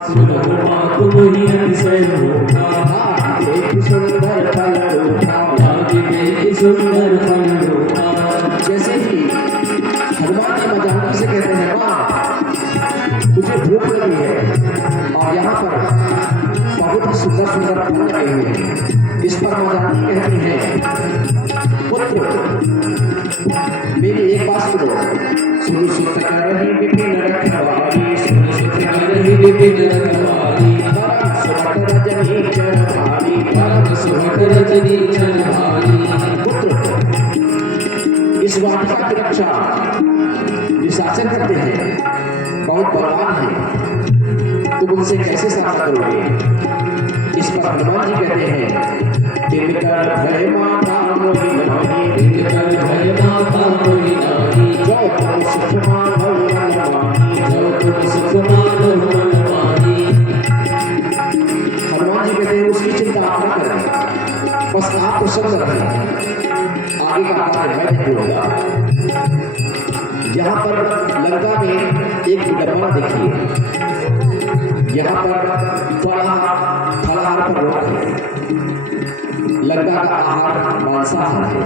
तुम ही अतिशय रूठा, एक सुंदर फल रूठा, एक सुंदर फल रूठा। जैसे ही हनुमान जी माँ जानकी से कहते हैं, माँ मुझे भूख लगी है और यहाँ पर बहुत ही सुंदर सुंदर फल लगे हुए हैं। इस पर माँ जानकी कहती है, पुत्र मेरी एक बात सुनो, सुन सुत कर रही विपिन रखवाली, सुन सुत कर रही विपिन रखवाली, परम सुभट रजनी चरण भारी, परम सुभट रजनी चरण भारी। पुत्र इस वाटिका की रक्षा निशाचर करते हैं, बहुत बलवान है, तुम उनसे कैसे सामना करोगे? इस पर हनुमान जी कहते हैं, तिनकर भय माता मोहि नाही, तिनकर भय माता मोहि नाही, जो तुम सुख मानो मन मानी, जो तुम सुख मानो मन मानी। हनुमान जी कहते हैं, उसकी चिंता आप न करें, बस आप प्रसन्न रहें, आगे का कार्य मैं देखूंगा। यहाँ पर लंका में एक विडंबना देखिए, यहाँ पर फलाहार पर रोक है, लंका का आहार मांसाहार है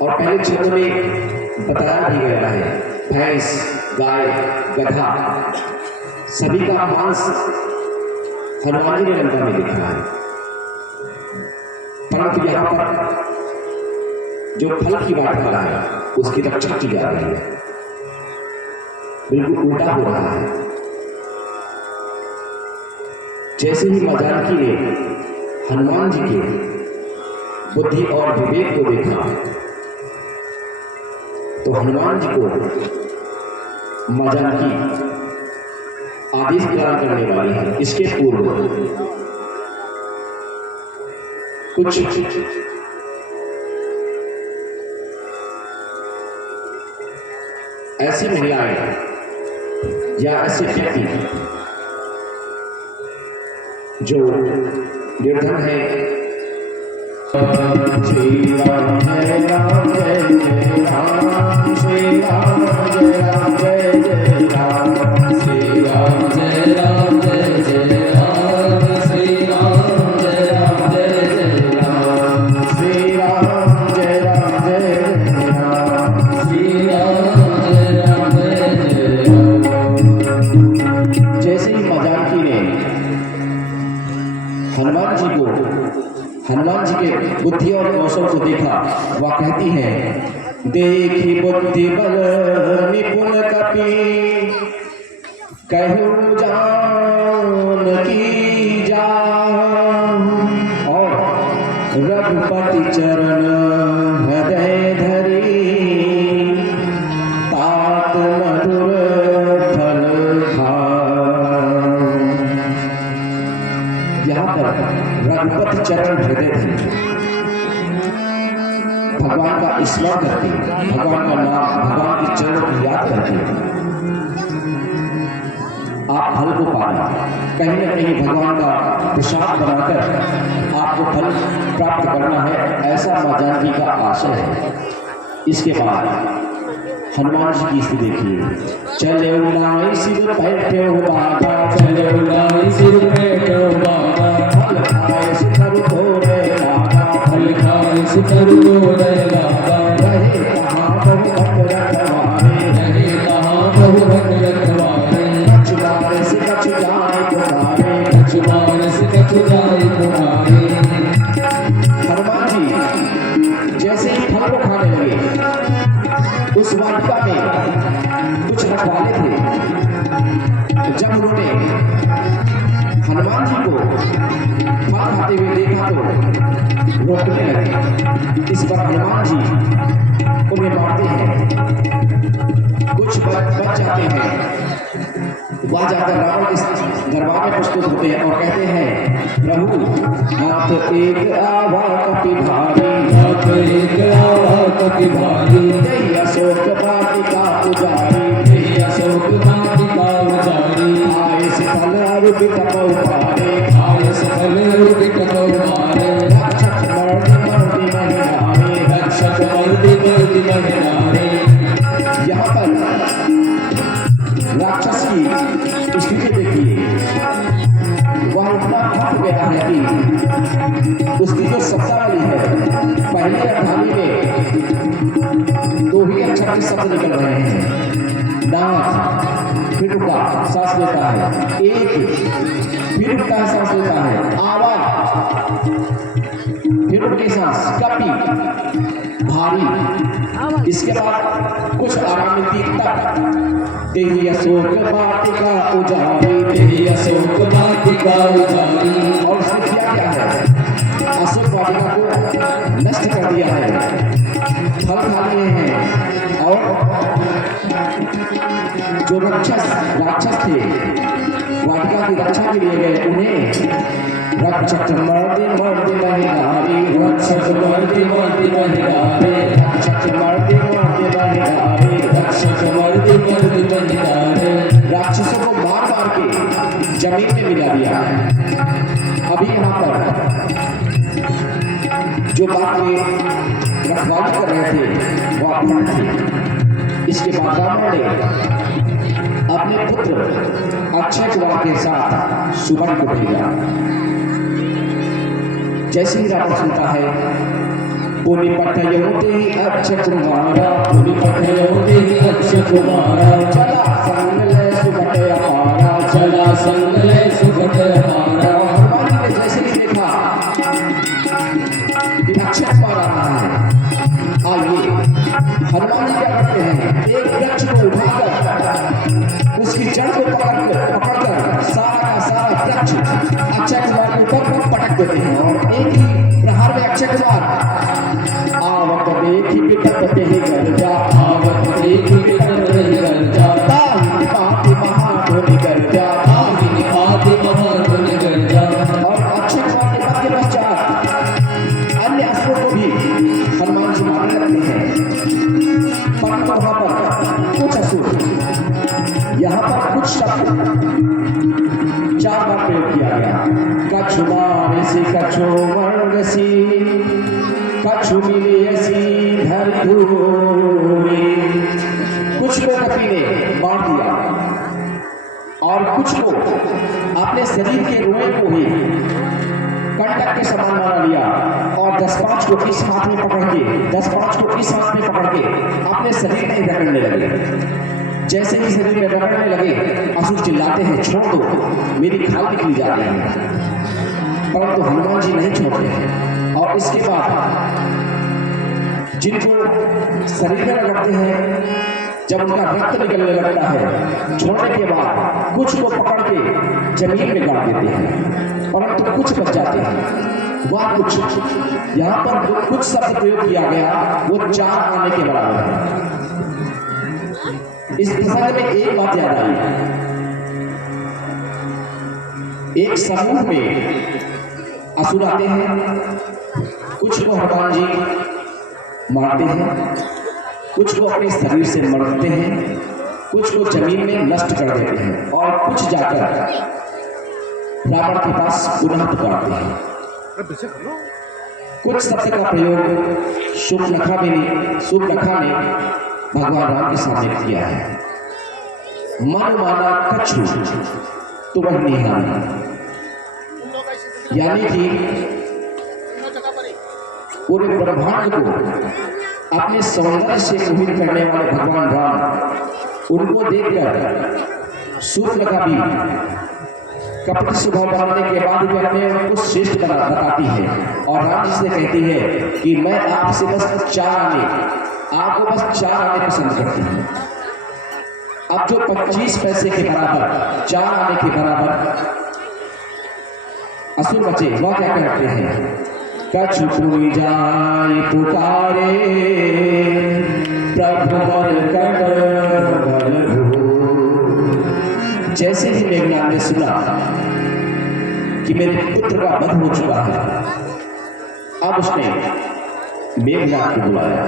और पहले क्षेत्र में बताया भी गया है, भैंस, गाय, गधा सभी का मांस हनुमान जी ने लंका में देखा है। परंतु यहाँ पर जो फल की बात कर रहा है उसकी रक्षा की जा रही है, बिल्कुल उल्टा हो रहा है। जैसे ही मां जानकी ने हनुमान जी के बुद्धि और विवेक को देखा तो हनुमान जी को मां जानकी आदेश प्रदान करने वाली है। इसके पूर्व कुछ ऐसी महिलाएं या ऐसे व्यक्ति जो निर्धन है, श्री राम जय राम जय जय राम, श्री राम जय राम जय जय राम, श्री राम जय राम जय जय राम, श्री राम जय राम जय जय राम, श्री राम जय राम जय जय राम, श्री राम जय राम जय जय राम। जैसे ही मां जानकी ने हनुमान जी के बुद्धि और कौशल को देखा, वह कहती है, देखी बुद्धि बल निपुण कपि, कहूँ जानकी जान, और रघुपति चरण हृदय धरी, तात मधुर फल खाऊं। यहाँ पर रघुपति चरण हृदय धरी, भगवान का स्मरण करके, भगवान का नाम, भगवान के चरणों की याद करके आप फल को पाना, कहीं न कहीं भगवान का प्रसाद बनाकर आपको फल प्राप्त करना है, ऐसा मां जानकी का आशय है। इसके बाद हनुमान जी की स्थिति देखिए, चले उलाई सिर बैठे हो बाबा, चले उलाई सिर बैठे हो बाबा, फल खाए सितर तोड़े बाबा, फल खाए सितर तोड़े बाबा, रहे कहाँ बहु भक्त रखवारे, रहे कहाँ बहु भक्त रखवारे, कछुआरे से कछु जाए तुम्हारे, कछुआरे से कछु जाए तुम्हारे। हनुमान जी जैसे ही फल को खाने लगे, उस वाटिका में कुछ रखवाले थे, जब उन्होंने हनुमान जी को फल खाते हुए देखा तो रोकने लगे। इस पर हनुमान जी उन्हें मारते हैं, कुछ बच जाते हैं, वह जाकर रावण के दरबार में प्रस्तुत होते हैं और कहते हैं, प्रभु आप एक आवा कपि भारी, आप एक आवा कपि भारी, जय अशोक वाटिका उजारी, जय अशोक वाटिका उजारी, आए से फल अरुप तपौ पारे, आए से फल अरुप तपौ पारे, रक्षक मर्दि मर्दि महिलारे, रक्षक मर्दि मर्दि महिलारे। यहाँ पर राक्षस की स्थिति देखिए, वह इतना थक गया है कि उसकी जो शब्दावली है, पहले अठानी में 2 ही अक्षर के शब्द निकल रहे हैं। नाक, फिर रुका, सांस लेता है, एक, फिर रुकता है, सांस लेता है, आवाज, फिर रुकी सांस, कपी, भारी, इसके बाद कुछ आराम मिलती तक। तेरी अशोक वाटिका उजारी, तेरी अशोक वाटिका उजारी। और उसने किया क्या है? अशोक वाटिका को नष्ट कर दिया है, फल खा लिए हैं। और जो राक्षस थे, वाटिका की रक्षा के लिए गए, उन्हें रक्षक मर्दी मर्दी महिलारी, रक्षक मर्दी मर्दी महिलारी, रक्षक मर्दी मर्दी महिलारी, रक्षक मर्दी मर्दी महिलारी। राक्षसों को मार मार के जमीन में मिला दिया। अभी यहाँ पर जो बात में रखवाली कर रहे थे वो आप थे। इसके बाद रावण ने अपने पुत्र अक्षय कुमार के साथ सुवन को भेजा। जैसे ही रावण सुनता है, पुनि पठयोते ही अक्षय कुमारा, पुनि पठयोते ही अक्षय कुमारा, चला संगले सुगटे अपारा, चला संगले सुगटे अपारा। हनुमान ने जैसे ही देखा कि अक्षय कुमार आ रहा है, आइए हनुमान जी क्या करते हैं, एक वृक्ष को उठाकर उसकी जड़ को पकड़कर सारा का सारा वृक्ष अक्षय कुमार के ऊपर पटक देते हैं। और एक ही प्रहार में अक्षय कुमार आवत देखी विकट ही कर जा, आवत देखी विकट ही कर जा, ताहि पाति महाधुनि कर जा, ताहि पाति महाधुनि कर जा। और अक्षय कुमार के बाद के पश्चात अन्य अस्त्रों को भी हनुमान जी मारने लगते हैं। परंतु वहां पर कुछ असुर, यहाँ पर कुछ शब्द 4 बार प्रयोग किया गया। कछु मारेसी कछु मरगसी, कछु मिलेसी धरि धूरी। कुछ को कपि ने मार दिया और कुछ को अपने शरीर के रोए को ही कंटक के समान मार लिया और 10-5 को इस हाथ में पकड़ के, 10-5 को इस हाथ में पकड़ के अपने शरीर में रगड़ने लगे। जैसे ही शरीर में रगड़ने लगे, असुर चिल्लाते हैं, छोड़ दो, मेरी खाल निकली जा रही है। परंतु हनुमान जी नहीं छोड़ते हैं। और इसके बाद जिनको शरीर में रगड़ते हैं, जब उनका रक्त निकलने लगता है, छोड़ने के बाद कुछ को पकड़ के जमीन में गाड़ देते हैं, परंतु कुछ बच जाते हैं। वह कुछ, यहाँ पर जो कुछ शब्द प्रयोग किया गया वो 4 आने के बराबर है। इस प्रसंग में एक बात याद आई, एक समूह में असुर आते हैं, कुछ को हनुमान जी मारते हैं, कुछ को अपने शरीर से मरते हैं, कुछ को जमीन में नष्ट कर देते हैं और कुछ जाकर रावण के पास पुनः पुकारते हैं। कुछ शब्द का प्रयोग शूर्पणखा ने भगवान राम के सामने किया है। मन माना कछु तो वह निहारा, यानी कि पूरे ब्रह्मांड को अपने सौंदर्य से मोहित करने वाले भगवान राम, उनको देखकर शूर्पणखा भी कपट स्वभाव बनाने के बाद भी अपने उनको श्रेष्ठ बताती है और राम जी से कहती है कि मैं आपसे बस 4 आने, आपको बस 4 आने पसंद करती हूँ। अब जो 25 पैसे के बराबर 4 आने के बराबर असुर बचे, वह क्या करते हैं, कछु पुनि जाय पुकारे, प्रभु बर कर। जैसे ही मेघनाद ने सुना कि मेरे पुत्र का वध हो चुका है, अब उसने मेघनाद को बुलाया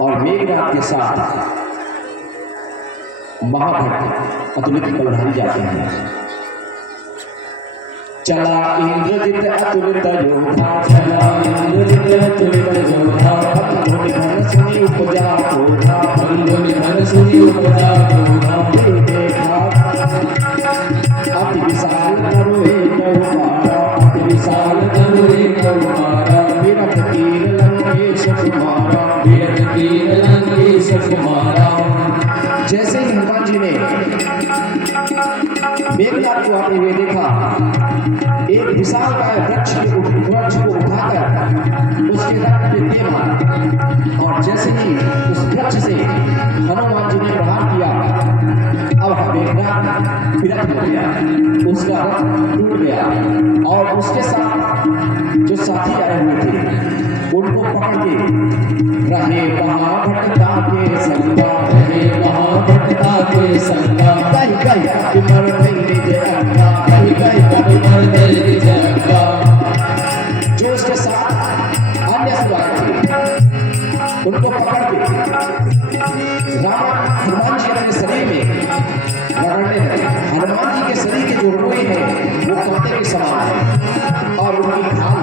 और मेघनाद के साथ महाभक्त अतुलित बलधारी जाते हैं। चला इंद्रजित अतुलित योधा, चला इंद्रजित अतुलित योधा, धन धन सुनी उपजा क्रोधा, धन धन सुनी उपजा क्रोधा। देखा मेघनाथ को आते हुए देखा, एक विशालकाय वृक्ष को उठाकर उसके रथ पे दे मारा, और जैसे ही उस वृक्ष से हनुमान जी ने प्रहार किया, अब मेघनाथ विरक्त हो गया, उसका रथ टूट गया, और उसके साथ जो साथी आए हुए थे उनको पकड़ के रहे महाभटका के संगा, रहे महाभटका के संगा, कहीं कहीं मर नहीं जगंगा, कहीं कहीं मर नहीं जगंगा। जो उसके साथ अन्य सुराग थे उनको पकड़ के हनुमान जी अपने शरीर में रगड़ने लगे। हनुमान जी के शरीर के जो रोए हैं वो कांटे के समान है, और उनकी खाल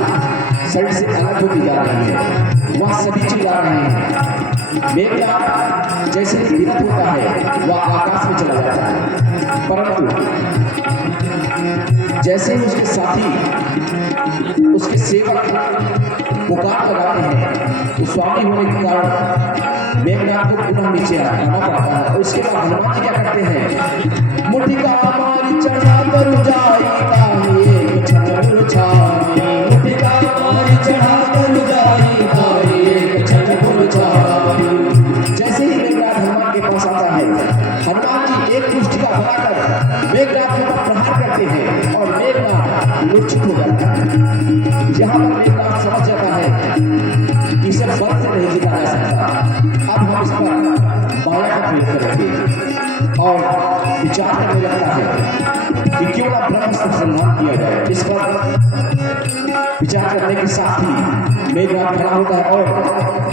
शरीर से अलग होती जा रही है, वह सभी चिल्ला रहे हैं। मेघनाथ जैसे ही विरत होता है वह आकाश में चला जाता है, परंतु जैसे ही उसके साथी उसके सेवक पुकार लगाते हैं तो स्वामी होने के कारण मेघनाथ को पुनः नीचे आना पड़ता है। और उसके बाद हनुमान जी क्या करते हैं, मुठिका मारी चढ़ा कर जाई काहे छतर छाई, मुठिका मारी चढ़ा कर जाई काहे छतर छाई। जैसे ही मेघनाथ हनुमान के पास आता है, हनुमान जी एक मुष्टिका बनाकर मेघनाथ के ऊपर प्रहार करते हैं और मेघनाथ मूर्छित हो जाता है। यहाँ पर मेघनाथ समझ जाता है कि इसे बल से नहीं जीता जा सकता, अब हम इस पर माया का प्रयोग करेंगे, और विचार करने लगता है कि क्यों ना ब्रह्मास्त्र संधान किया जाए। इस पर विचार करने के साथ ही मेघनाथ खड़ा होता है और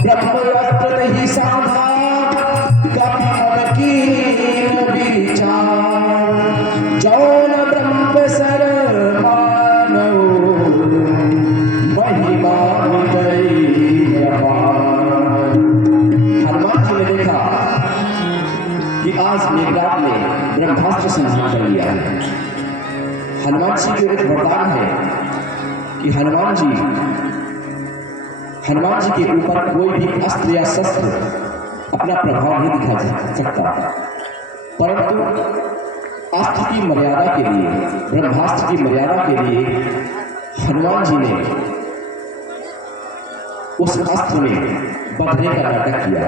ब्रह्मास्त्र नहीं साधा कभी मन की विचार, जौन ब्रह्म सर मानो महिमा गई अपार। हनुमान जी ने देखा कि आज मेघनाथ ने ब्रह्मास्त्र संधान कर लिया है। हनुमान जी के एक वरदान है कि हनुमान जी के ऊपर कोई भी अस्त्र या शस्त्र अपना प्रभाव नहीं दिखा सकता, परंतु अस्त्र की मर्यादा के लिए, ब्रह्मास्त्र की मर्यादा के लिए हनुमान जी ने उस अस्त्र में बंधने का नाटक किया,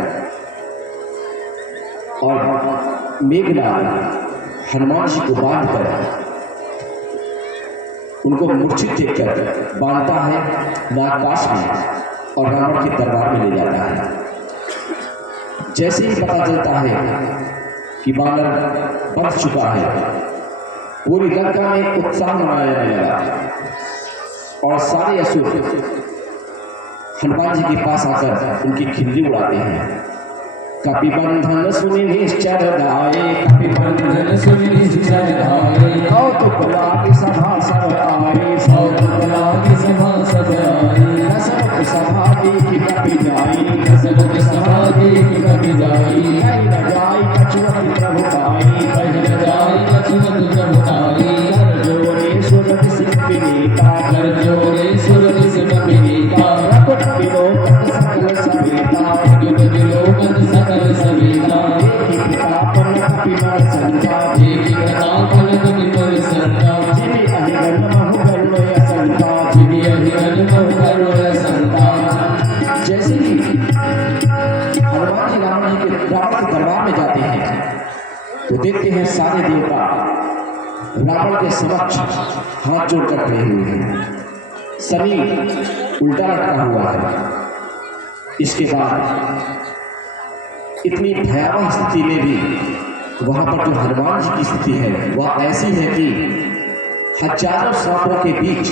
और मेघनाथ हनुमान जी को बांधकर उनको मूर्छित देखकर बांधता है नागपाश में और रावण के दरबार में ले जाता है। जैसे ही पता चलता है कि बानर बंध चुका है, पूरी लंका में उत्साह मनाया जाने लगा और सारे असुर हनुमान जी के पास आकर उनकी खिल्ली उड़ाते हैं। कपिबंधन सुनि निश्चर गाए, कपिबंधन सुनि निश्चर गाए, कौतुक लागी सभा सब आए, कौतुक लागी सभा सब आए, दशरथ सभा देखी कपि जाई, दशरथ सभा देखी कपि जाई, कहीं न जाई कछुवत प्रभु पाई, कहीं न जाई कछुवत प्रभु पाई, कर जोरे सुरत सिंह विनीता, कर जोरे सुरत सिंह विनीता, रकुट विलोकन सकल सवेता, रकुट विलोकन सकल सवेता, देखी प्रतापन कपिवर संता, देखी प्रतापन कपिवर संता, जिनि अहिगन महु गरुड़ संता, जिनि अहिगन महु गरुड़ संता। जैसे ही हनुमान जी रावण के दरबार में जाते हैं तो देखते हैं सारे देवता रावण के समक्ष हाथ जोड़कर खड़े हुए हैं, शनि उल्टा लटका हुआ है। इसके बाद इतनी भयावह स्थिति में भी वहां पर जो हनुमान जी की स्थिति है वह ऐसी है कि हजारों सांपों के बीच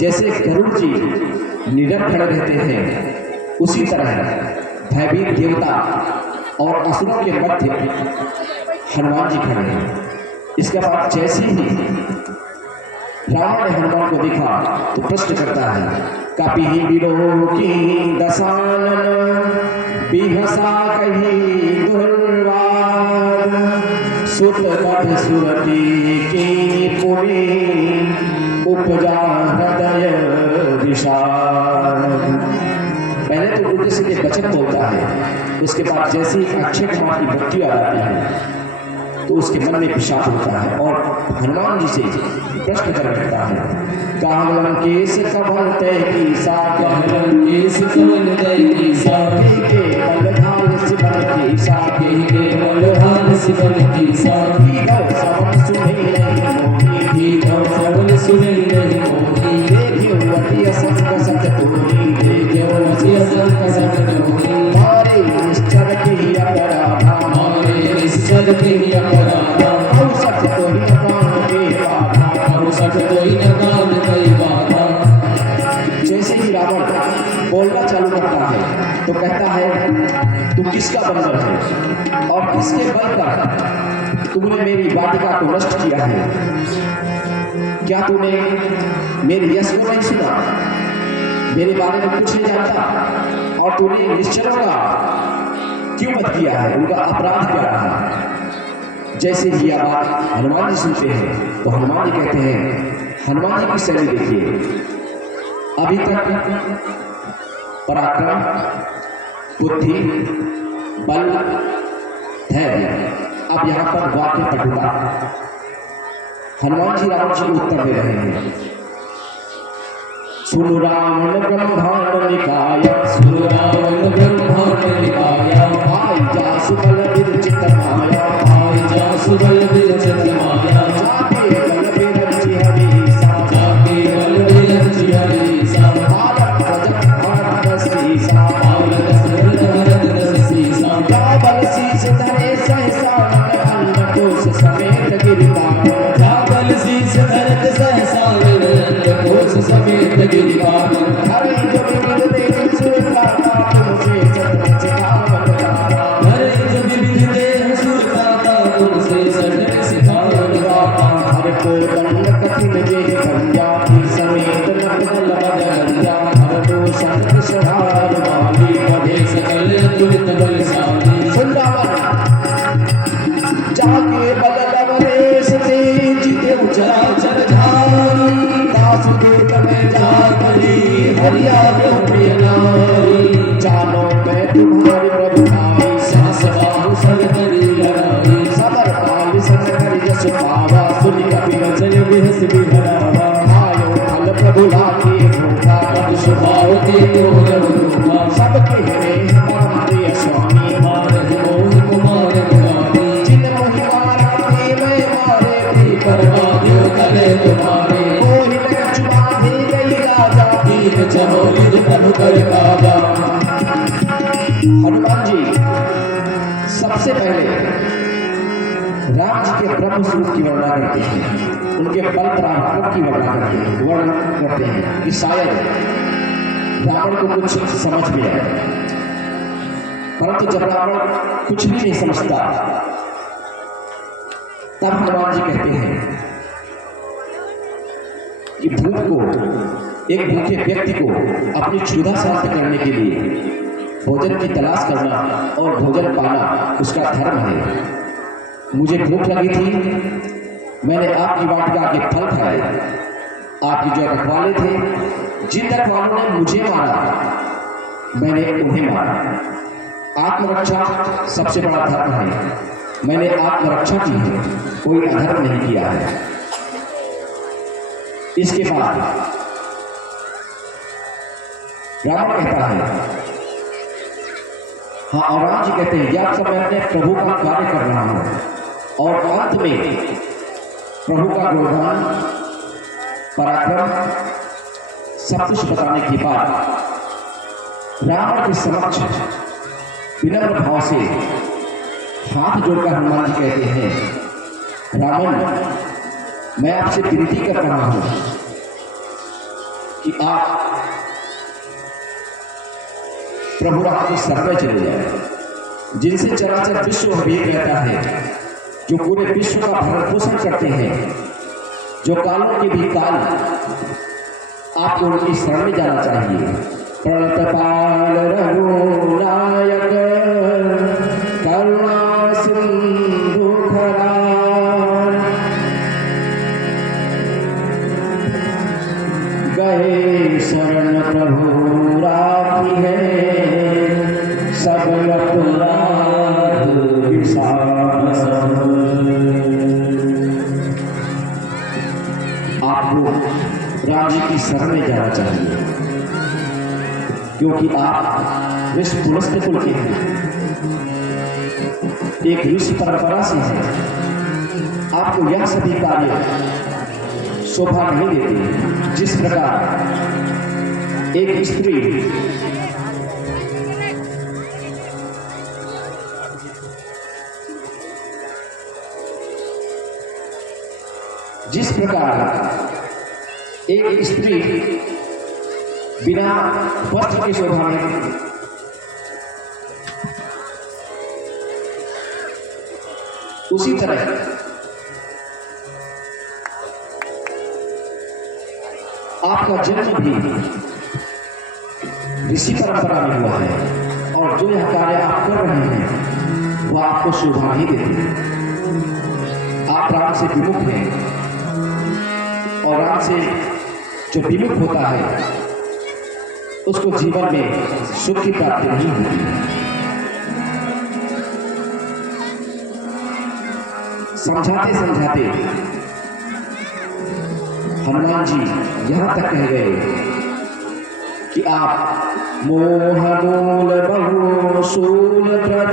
जैसे गरुड़ जी नीरव खड़े रहते हैं, उसी तरह भयभीत देवता और असुरों के मध्य हनुमान जी खड़े हैं। इसके बाद जैसे ही रावण ने हनुमान को देखा तो प्रश्न करता है, कपिहि विलोकी दशानन बिहसा कही दुर्वाद, सुत मध सुरती की पुरी उपजा हृदय विषाद। पहले तो उल्टे सीधे वचन बोलता है, उसके बाद जैसे ही अक्षय कुमार की मृत्यु आ जाती है तो उसके मन में विषाद होता है और हनुमान जी से प्रश्न कर बैठता है। कालम केस कमल तय की साथ, कालम केस कमल तय की साथ, के बलधाल सिमर की साथ, के बलहार सिमर की साथ, श्रवण सुने नहीं मोही, श्रवण सुने नहीं मोही, देखियो अति असंग सत तोरी, देखियो अति असंग सत तोरी, मारे निश्चल की अपराधा, मारे निश्चल की अपराधा, औसत तो ही कान के बाधा, औसत तो ही कान के बाधा। जैसे ही रावण बोलना चालू करता है तो कहता है तू किसका बंदर है और किसके बल पर तुमने मेरी वाटिका को नष्ट किया है? क्या तूने मेरे यश को नहीं सुना, मेरे बारे में कुछ नहीं जानता और तूने निश्चलों का क्यों मत किया है, उनका अपराध क्या रहा? जैसे ही यह बात हनुमान जी सुनते हैं तो हनुमान जी कहते हैं, हनुमान जी की शैली देखिए, अभी तक पराक्रम, बुद्धि, बल, धैर्य, अब यहाँ पर वाक्य कटुता। हनुमान जी राम जी को उत्तर दे रहे हैं। सुन रावण ब्रह्मांड निकाय, सुन रावण ब्रह्मांड निकाय, भाई जासु बल विरचित माया, भाई जासु बल विरचित माया, जाके बल विरचि हरीसा, जाके बल विरचि हरीसा, बालक प्रजक भरत सीसा, बालक भरत सीसा, जाबल शीस धरे सहसा, अंडकोश समेत गिरता, जाबल शीस धरत सहसा, अंडकोश समेत गिरता, हरे जो विविध देह सुरता, तुमसे सतत सिखाव बताता, हरे जो विविध देह सुरता, तुमसे सतत सिखाव बताता, हर को दंड कठिन जे गंजा, समेत नकदल बद गंजा, हर को संत सहार वाली, पदे सकल तुलित बलशाली, सुंदरवन जाके बल लवरेश ते जिते चराचर धारी, दासु दूत में जागली, हरिया प्रिय नारी, जानो मैं तुम्हारी प्रभुताई, सास बाहु सब करी लड़ाई, सबर काल सन कर यश पावा, सुनि कपि चल बिहस बिहरावा, आयो फल प्रभु लागे भोगा, अब स्वभाव के तोर रूपा, सबके हरे परम प्रिय स्वामी, मारहि मोहि कुमार मुरारी, जिन मोहि मारा ते मैं मारे, भी करवादियो तले तुम्हारे, कोहि न कछु बाधे गई राजा, दीन चहोलिज प्रभु कर काजा। हनुमान जी सबसे पहले राम जी के ब्रह्म स्वरूप की वर्णना करते हैं, उनके बल पराक्रम की वर्णन करते हैं कि शायद रावण को कुछ समझ में आए, परंतु जब रावण कुछ भी नहीं समझता तब हनुमान जी कहते हैं कि भूख को, एक भूखे व्यक्ति को अपनी क्षुधा शांत करने के लिए भोजन की तलाश करना और भोजन पाना उसका धर्म है। मुझे भूख लगी थी, मैंने आपकी वाटिका के फल खाए, आपकी जो रखवाले थे, जिन रखवालों ने मुझे मारा मैंने उन्हें मारा। आत्मरक्षा सबसे बड़ा धर्म है, मैंने आत्मरक्षा की है, कोई अधर्म नहीं किया है। इसके बाद रावण कहता है, हाँ, और राम जी कहते हैं, या सब मैं अपने प्रभु का कार्य कर रहा हूं और अंत में प्रभु का गुणगान, पराक्रम सब कुछ बताने के बाद रावण के समक्ष विनम्र भाव से हाथ जोड़कर हनुमान जी कहते हैं, रावण, मैं आपसे विनती कर रहा हूं कि आप प्रभु राम के शरण में चले जाए, जिनसे चराचर विश्व अभिन्न रहता है, जो पूरे विश्व का भरण पोषण करते हैं, जो कालों के भी काल, आपको उनकी शरण में जाना चाहिए। प्रणतपाल रघुनायक करुणा सिंधु खराय, गए शरण प्रभु राखी है, सब अपराध विसार। राम जी की शरण में जाना चाहिए, क्योंकि आप ऋषि पुलस्त्य कुल के हैं, एक ऋषि परंपरा से है। आपको यह सभी कार्य शोभा नहीं देते। जिस प्रकार एक स्त्री बिना वस्त्र के शोभा नहीं, उसी तरह आपका जन्म भी ऋषि परंपरा में हुआ है, और जो यह कार्य आप कर रहे हैं वह आपको शोभा नहीं देते। आप राम से विमुख हैं, और राम से जो विमुख होता है उसको जीवन में सुख की प्राप्ति नहीं होती। समझाते समझाते हनुमान जी यहां तक कह गए कि आप मोह मूल बहु शूल प्रद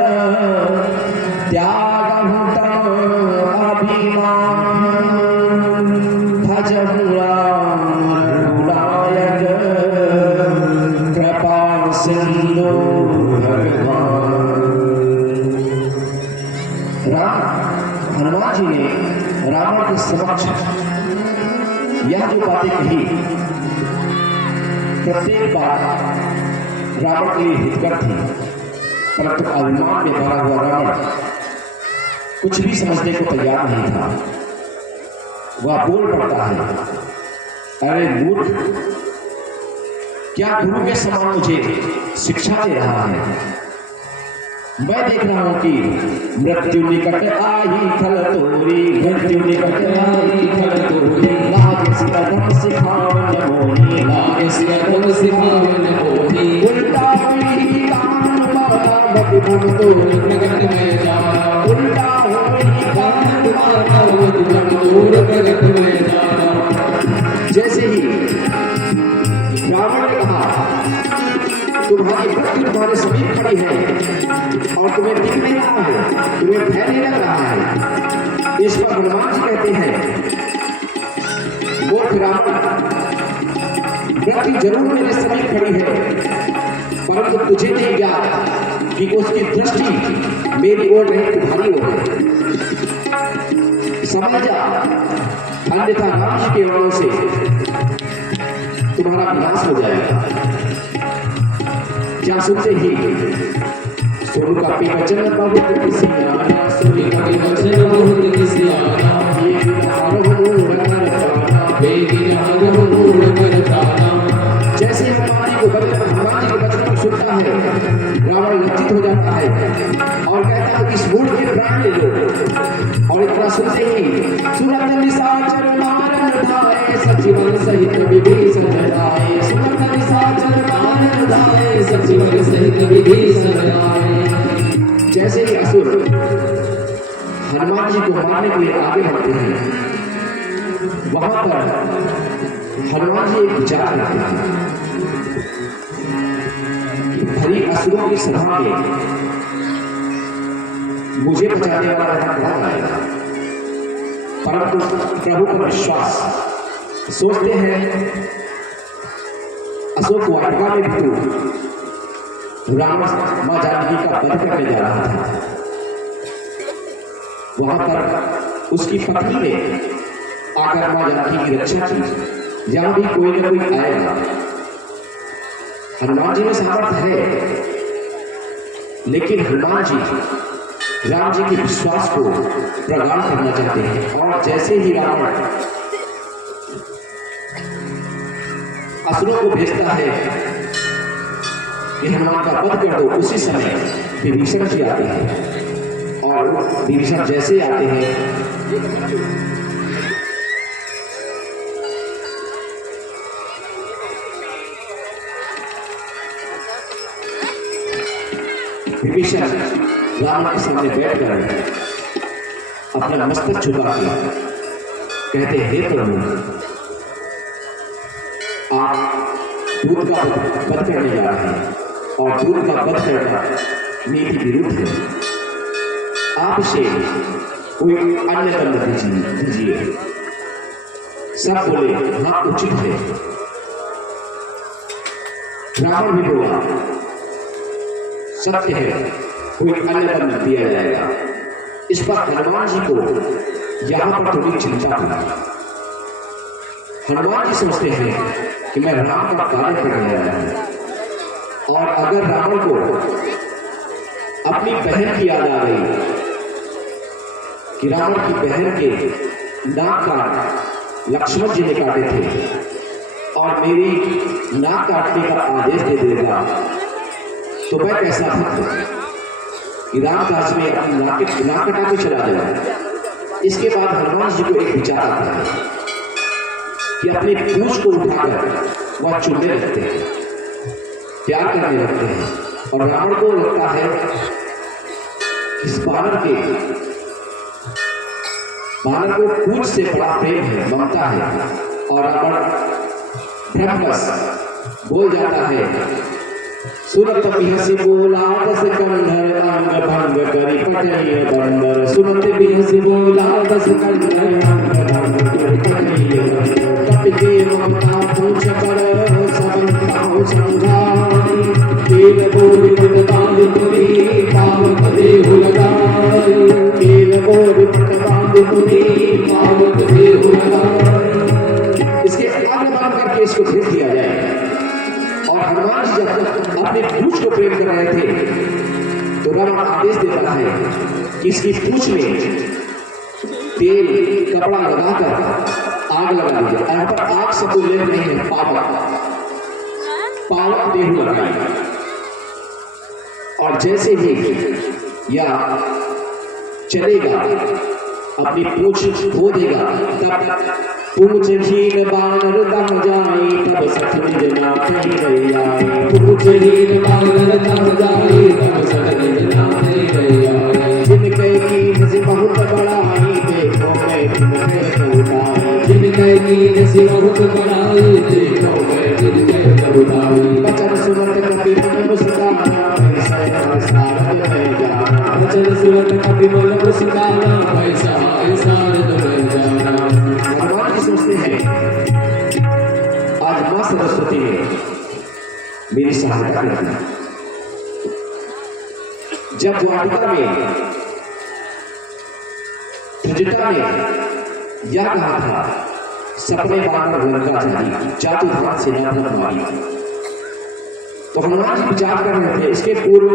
त्याग अभिमान भजहु राम रघुनायक कृपा सिंधु भगवान। हनुमान जी ने रावण के समक्ष यह जो बातें कही, प्रत्येक बात रावण के लिए हितकर थी, परंतु अभिमान में भरा हुआ रावण कुछ भी समझने को तैयार नहीं था। वह बोल पड़ता है, अरे मूर्ख, क्या गुरु के समान मुझे शिक्षा दे रहा है? मैं देख रहा हूं कि मृत्यु निकट आई खल तोरी, मृत्यु निकट आई खल तोरी, लागे सिकदम सिखावन मोही, लागे सिकदम सिखावन मोही, उल्टा हुई कान माता बदुम तोरी प्रगट में जाना, उल्टा हुई कान माता बदुम तोरी प्रगट में जाना। जैसे ही रावण ने कहा तुम्हारी मृत्यु तुम्हारे समीप खड़ी है और तुम्हें दिख नहीं रहा है, तुम्हें भय नहीं लग रहा है, इस पर हनुमान जी कहते हैं, मूर्ख रावण, मृत्यु जरूर मेरे समीप खड़ी है, परंतु तुझे नहीं ज्ञात कि उसकी दृष्टि मेरी ओर नहीं तुम्हारी ओर है। समझ जा, अन्यथा राम जी के वर्ण से तुम्हारा विनाश हो जाएगा। क्या सुनते ही सोनू का वचन बहुत किसी आना, सोनू का वचन बहुत किसी आना, जैसे हनुमान जी के वचन को सुनता है, रावण लज्जित हो जाता है और कहता है कि इस मूढ़ के प्राण ले लो। और इतना सुनते ही सुरत निशाचर मारन धारे, सचिवन सहित विभीषण आए, सुरत निशाचर मारन धारे, सचिवन सहित विभीषण आए। जैसे ही असुर हनुमान जी को मारने के लिए आगे बढ़ते हैं, वहां पर हनुमान जी एक विचार करते हैं कि भरी असुरों की सभा में मुझे बचाने वाला कौन आएगा? परंतु प्रभु का विश्वास, सोचते हैं अशोक वाटिका में भी तो रावण मां जानकी का वध करने जा रहा था। वहां पर उसकी पत्नी ने आकर मां जानकी की रक्षा की। जहां भी कोई न कोई आएगा, हनुमान जी में सामर्थ्य है, लेकिन हनुमान जी राम जी के विश्वास को प्रगाढ़ करना चाहते हैं। और जैसे ही रावण असुरों को भेजता है कि हनुमान का वध कर दो, उसी समय विभीषण जी आते हैं। और विभीषण जैसे आते हैं, विभीषण रावण के सामने बैठकर अपना मस्तक झुका के कहते, हे प्रभु, आप दूध का वध करने जा रहे हैं और दूध का वध करना नीति विरुद्ध है। आप इसे कोई अन्य दंड दीजिए। सब बोले हाँ उचित है। रावण भी बोला सत्य है, कोई अन्य दंड दिया जाएगा। इस पर हनुमान जी को यहां पर थोड़ी चिंता हुई। हनुमान जी सोचते हैं कि मैं राम का कार्य करने आया हूं और अगर रावण को अपनी बहन की याद आ गई कि रावण की बहन के नाक काट लक्ष्मण जी ने काटे थे और मेरी नाक काटने का आदेश दे देगा तो मैं कैसा भक्त कि रामदास में अपनी नाक कटा के चला जाए। इसके बाद हनुमान जी को एक विचार आता है कि अपने पूंछ को उठाकर वह चुनने लगते हैं, प्यार करने लगते हैं और रावण को लगता है इस बानर को पूंछ से बड़ा प्रेम है, ममता है। और रावण ब्रह्मस बोल जाता है सुनत बिहसी बोला दस कंधर अंग भंग करी पटैया बंदर। सुनत बिहसी बोला दस कंधर अंग भंग करी पटैया बंदर। कटके ममता पूछ पर सबन पाओ संघाई। केल बोल पट बांध तुरी पावक देहु लगाई। केल बोल पट बांध तुरी पावक देहु लगाई। इसके आगे बांध करके इसको भेज दिया जाए। और हनुमान जी जब अपने पूंछ को प्रेम कर रहे थे तो रावण आदेश देता है कि इसकी पूंछ में तेल कपड़ा लगाकर आग लगा दीजिए। यहाँ पर आग से कोई लेप नहीं है, पावक देहु लगाई। और जैसे ही या चलेगा अपनी पूंछ धो देगा तब पूंछ हीन बानर दम जाई तब सठ निज नाथ ही गई आई। पूंछ हीन बानर दम जाई तब सठ निज नाथ ही गई आई। जिनके कीन से बहुत बड़ाई देखो मैं जिनके कबूताई। जिनके कीन से बहुत बड़ाई देखो मैं जिनके कबूताई। बचन सुनत कपि मन मुस्काना ऐसा सारद में जाना। बचन सुनत कपि मन मुस्काना ऐसा सारद में जाना। भगवान जी सोचते हैं आज मां सरस्वती ने मेरी सहायता कर दी। जब वाटिका में धृतराष्ट्र ने यह कहा था सपने मानकर लंका चली चातुर्धान से न मारी, तो हनुमान जी विचार कर रहे थे इसके पूर्व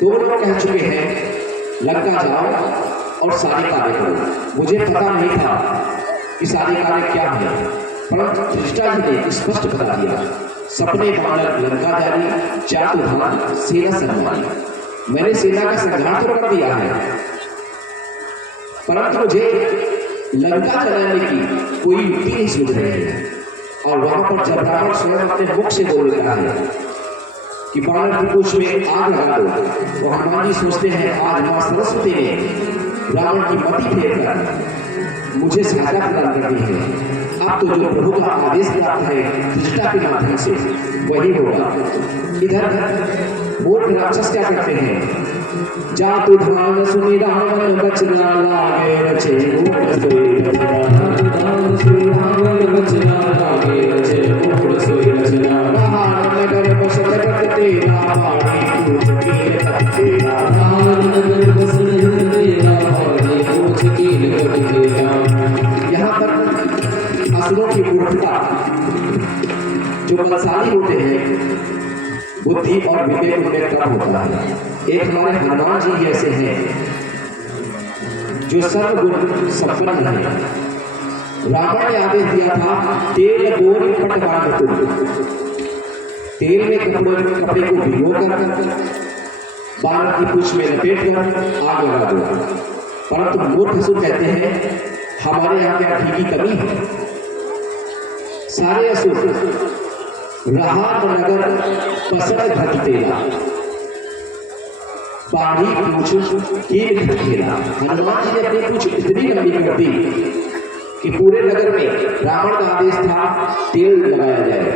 दो लोग कह चुके हैं लंका जाओ और सारे कार्य करो। मुझे पता नहीं था कि सारे कार्य क्या है, परंतु धृतराष्ट्र ने स्पष्ट बता दिया सपने मानकर लंका जारी चातुर्धान सेना संभाली। मैंने सेना का संघार तो कर दिया है, परंतु मुझे लंका जलाने की कोई युक्ति नहीं सूझ रही है। और वहां पर जब रावण स्वयं अपने मुख से बोल रहा है कि बानर की पूंछ में आग लगा दो, तो हनुमान जी सोचते हैं आज मां सरस्वती ने रावण की मति फेर कर मुझे सहायता प्रदान कर दी है। अब तो जो प्रभु का आदेश प्राप्त है धृष्टा के माध्यम से वही होगा। इधर मूर्ख राक्षस क्या करते हैं चातुर्धान सुनि रावण बचना लागे रचे मूढ़ सोई रचना। सुनि रावण बचना लागे रचे मूढ़ सोई रचना। महान नगर बस जगत तेरा पानी पूछ कील कट तेरा। महान नगर बस जगत तेरा पानी पूछ कील कट तेरा। यहाँ पर असुरों की मूर्खता जो बलशाली होते हैं बुद्धि और विवेक उनमें कम होता है। एक हमारे हनुमान जी ऐसे हैं जो सर्वगुण संपन्न है। रावण ने आदेश दिया था तेल गोरी पट बांध तुम, तेल में कपड़े को भिगो कर बानर की पूंछ में लपेट कर आग लगा दो। परंतु मूर्ख असुर कहते हैं हमारे यहाँ क्या घी की कमी है। सारे असुर रहा नगर पसर घट तेरा बाढ़ी पूछ कील घट तेरा। हनुमान जी ने अपनी पूछ इतनी लंबी कर दी कि पूरे नगर में रावण का आदेश था तेल लगाया जाए।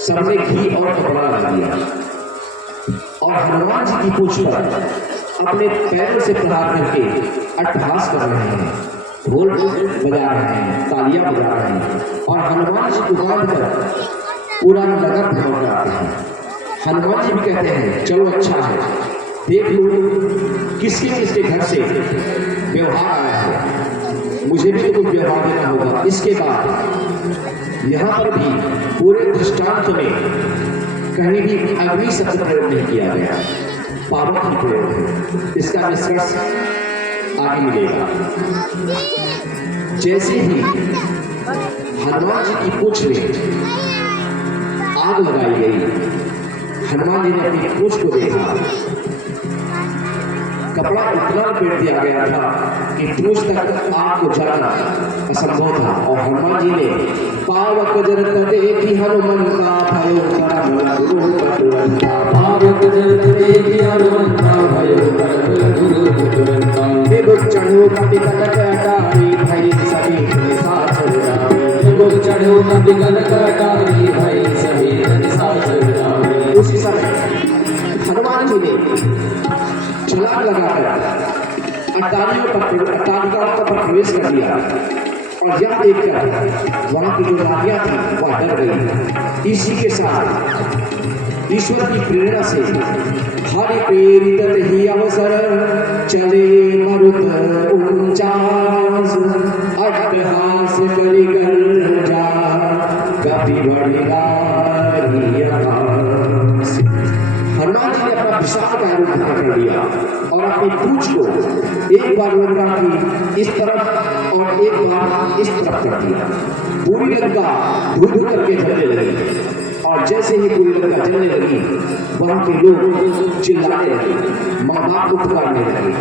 सबने घी और कपड़ा लगा दिया और हनुमान जी की पूंछ पर अपने पैरों से प्रहार करके अट्टहास कर रहे हैं, ढोल बजा रहे हैं, तालियां बजा रहे हैं और हनुमान जी को बांध कर पूरा नगर भ्रमण कराते हैं। हनुमान जी भी कहते हैं चलो अच्छा है, देख लो किसके किसके घर से व्यवहार आया है, मुझे भी तो कुछ व्यवहार देना होगा। इसके बाद यहाँ पर भी पूरे दृष्टांत में कहीं भी अग्नि शब्द प्रयोग नहीं किया गया, पावक ही प्रयोग है। इसका निष्कर्ष आगे मिलेगा। जैसे ही हनुमान जी की पूंछ में आग लगाई गई, हनुमान जी ने अपनी पूंछ को देखा, कपड़ा इतना लपेट दिया गया था कि पूंछ तक आग को जाना असंभव था और हनुमान जी ने पावक जरत देखी हनुमंता भयो परम गुरु पावक जरत देखी हनुमंता भयो परम गुरु देव चढ़ो कपि कनक अटारी भई सभी निशाचर रामे। देव चढ़ो कपि कनक अटारी भई सभी निशाचर रामे। उसी समय हनुमान जी ने छलांग लगाकर अट्टालिकाओं पर प्रवेश कर लिया और यह देखकर वहां की जो रानियां थी वह डर गई। इसी के साथ ईश्वर की प्रेरणा से हरि प्रेरित ही अवसर चले मरुत उनचास अट्टहास करि गर्जा कपि बढ़िया। हनुमान जी ने अपना विशाल का रूप धारण कर लिया और अपनी पूंछ को एक बार लंका की इस तरफ और एक बार इस तरफ कर दिया। पूरी लंका धूप करके जलने लगी और जैसे ही पूरी लंका जलने लगी वहां के लोग चिल्लाने लगे, माँ बाप को पुकारने लगे।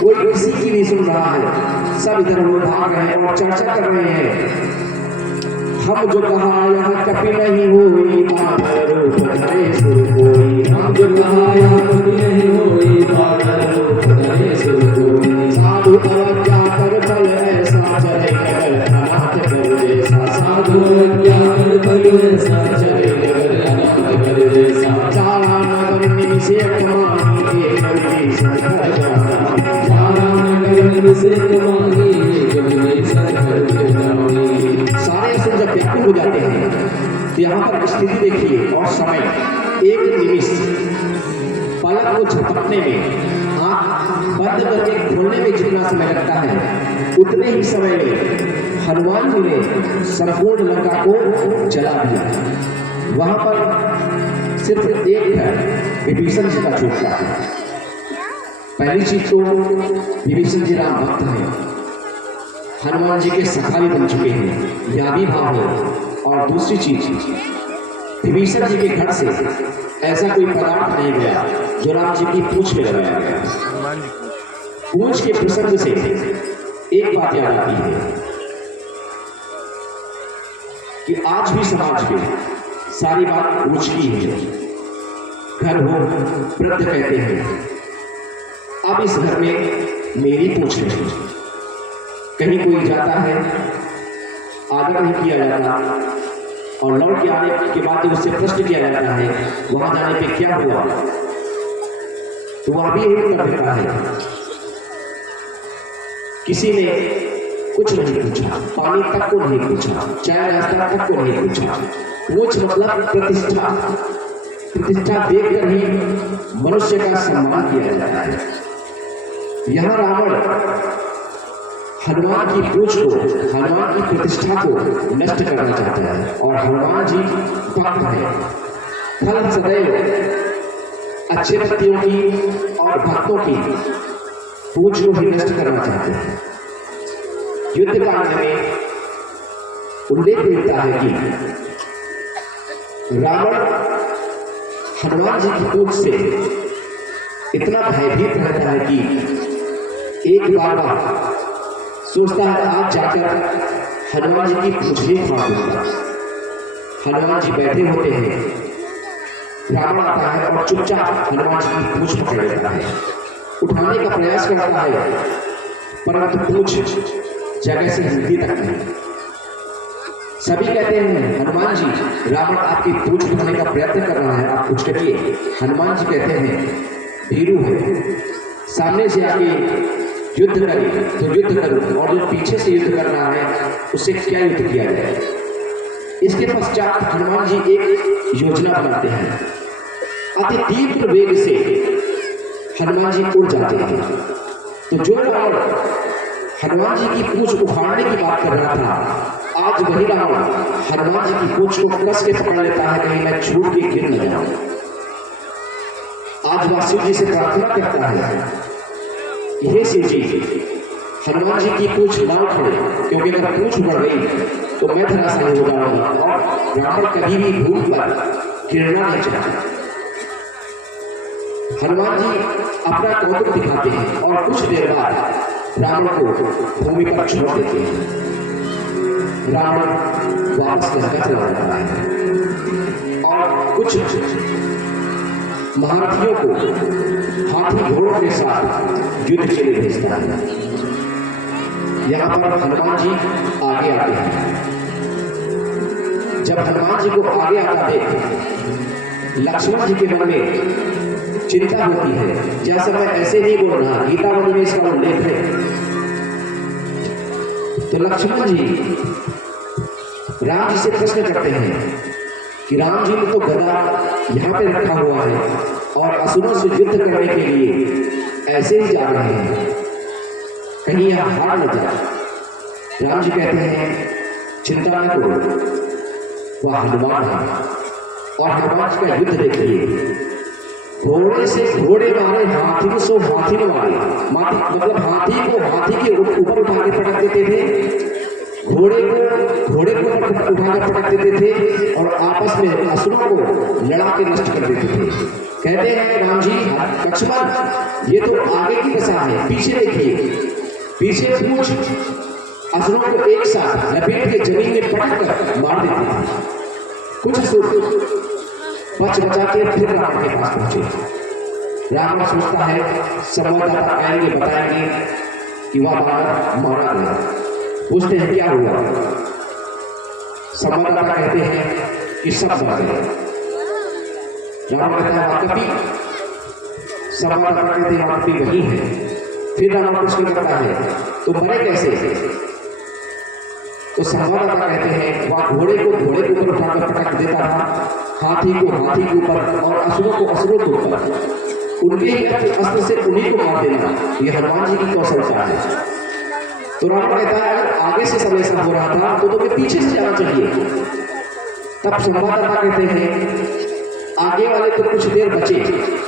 कोई किसी की नहीं सुन रहा है, सब इधर उधर भाग रहे हैं और चर्चा कर रहे हैं। हम जो कहा यहाँ कपि नहीं हुई बादल रूप धरे सुर कोई। हम जो कहा यहाँ कपि नहीं हुई बादल रूप धरे सुर कोई। साधु अवज्ञा कर फल ऐसा चले नगर अनाथ कर जैसा। साधु अवज्ञा कर फल ऐसा चले नगर अनाथ कर जैसा। चारा नगर निषेक मानी एक विभीषण कर जाना। चारा नगर निषेक मानी एक विभीषण कर जाना। सारे असुर जब व्याकुल हो जाते हैं तो यहाँ पर स्थिति देखिए और समय एक निमिष पलक को झपकने में, आंख बंद करके खोलने में जितना समय लगता है उतने ही समय में हनुमान जी ने संपूर्ण लंका को जला दिया। वहां पर सिर्फ एक है विभीषण जी का छूटता है। पहली चीज तो विभीषण जी राम भक्त हैं, हनुमान जी के सखा भी बन चुके हैं, यह भी भाव है। और दूसरी चीज विभीषण जी के घर से ऐसा कोई पदार्थ नहीं गया जो राम जी की पूंछ में लगाया गया। पूंछ के प्रसंग से एक बात याद आती है कि आज भी समाज में सारी बात पूंछ की है। घर हो वृद्ध कहते हैं अब इस घर में मेरी पूंछ है। कहीं कोई जाता है, आदर नहीं किया जाता और लौट के आने के बाद जब उससे प्रश्न किया जाता है वहां जाने पे क्या हुआ तो वह भी यही कर देता है। किसी ने कुछ नहीं पूछा, पानी तक को नहीं पूछा, चाय नाश्ता तक को नहीं पूछा। पूछ मतलब प्रतिष्ठा, प्रतिष्ठा देखकर ही मनुष्य का सम्मान किया जाता है। यहाँ रावण हनुमान की पूंछ को, हनुमान की प्रतिष्ठा को नष्ट करना चाहता है और हनुमान जी भक्त है। फल सदैव अच्छे व्यक्तियों की और भक्तों की पूंछ को भी नष्ट करना चाहते हैं। युद्ध कांड में उल्लेख मिलता है कि रावण हनुमान जी की पूंछ से इतना भयभीत रहता है कि एक बार सोचता है आज जाकर हनुमान जी की पूंछ ही फाड़ दूंगा। हनुमान जी बैठे होते हैं, रावण आता है और चुपचाप हनुमान जी की पूंछ पकड़ लेता है, उठाने का प्रयास करता है परंतु पूंछ जगह से हिलती तक नहीं। सभी कहते हैं हनुमान जी रावण आपकी पूछ उठाने का प्रयत्न कर रहा है, आप कुछ करिए। हनुमान जी कहते हैं भीरू है, सामने से आके युद्ध करे तो युद्ध करो, और जो पीछे से युद्ध कर रहा है उससे क्या युद्ध किया जाए। इसके पश्चात हनुमान जी एक योजना बनाते हैं। अति तीव्र वेग से हनुमान जी उड़ जाते हैं। तो जो रावण हनुमान जी की पूंछ उखाड़ने की बात कर रहा था, आज वही रावण हनुमान जी की पूंछ को कस के पकड़ लेता है, कहीं मैं छूट के गिर न जाऊं। आज वह शिव जी से प्रार्थना करता है, हे शिव जी हनुमान जी की पूंछ ना उखड़े, क्योंकि अगर पूंछ उखड़ गई तो मैं धराशायी हो जाऊंगा और रावण कभी भी भूमि पर गिरना नहीं चाहता। हनुमान जी अपना कौतुक दिखाते हैं और कुछ देर बाद रावण को भूमि पर छोड़ देते हैं। रावण वापस लंका चला जाता है और कुछ महारथियों को हाथी घोड़ों के साथ युद्ध के लिए भेजता है। यहाँ पर हनुमान जी आगे आते हैं। जब हनुमान जी को आगे आता देख लक्ष्मण जी के मन में चिंता होती है। जैसे मैं ऐसे नहीं बोल रहा, गीतावली में इसका उल्लेख है। तो लक्ष्मण जी राम जी से प्रश्न करते हैं कि राम जी ने तो गदा यहाँ पे रखा हुआ है और असुरों से युद्ध करने के लिए ऐसे ही जा रहे हैं, कहीं यह हार न जाए। राम जी कहते हैं चिंता न करो, वह हनुमान है। और हनुमान जी का युद्ध देखिए, घोड़े से घोड़े मारे, हाथी से हाथी ने मारे। मतलब हाथी को हाथी के ऊपर उठा के पटक देते थे, घोड़े को उठा कर पटक देते थे और आपस में असुरों को लड़ा के नष्ट कर देते थे। कहते हैं राम जी लक्ष्मण ये तो आगे की दशा है, पीछे देखिए, पीछे पूंछ असुरों को एक साथ लपेट के जमीन में पटक कर मार देते थे। कुछ असुर बच बचा के फिर रावण के पास पहुंचे। रावण सोचता है संवाददाता आएंगे बताएंगे कि वह बालक मारा गया। पूछते हैं क्या हुआ, संवाददाता कहते हैं कि सब मर गए। रावण कहता है वाकई, संवाददाता कहते हैं वाकई वही है। फिर रावण प्रश्न करता है तो मरे कैसे? तो संवाददाता कहते हैं वह घोड़े को ऊपर उठाकर पटक देता था, हाथी को हाथी के ऊपर और असुरों को असुरों के ऊपर। उनके ही अस्त्र से उन्हीं को मार देना यह हनुमान जी की कौशलता है। तो रावण कहता है अगर आगे से सब ऐसा हो रहा था तो तुम्हें पीछे से जाना चाहिए। तब संवाददाता कहते हैं आगे वाले तो कुछ देर बचे,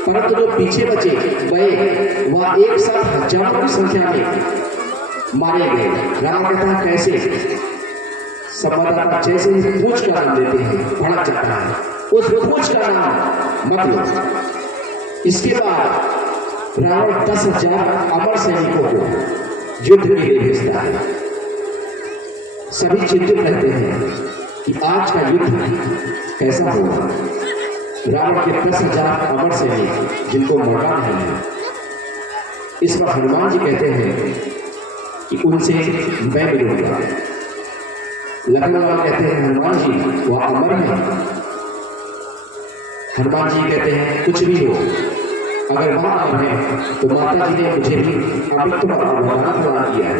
परंतु जो पीछे बचे गए वह एक साथ हजारों की संख्या में मारे गए। रावण कहता है कैसे? संवाददाता जैसे ही पूंछ का नाम देते हैं भड़क जाता है, उस पूंछ का नाम मत लो। इसके बाद रावण 10,000 अमर सैनिकों को युद्ध के लिए भेजता है। सभी चिंतित रहते हैं कि आज का युद्ध कैसा होगा। रावण के 10,000 अमर सैनिक जिनको मरना नहीं है। इस पर हनुमान जी कहते हैं कि उनसे मैं मिलूंगा। लखनऊ कहते हैं हनुमान जी वह अमर है। हनुमान जी कहते हैं कुछ भी हो, अगर वह अमर है तो माता जी ने मुझे भी अमित्र अवधान प्रदान किया है।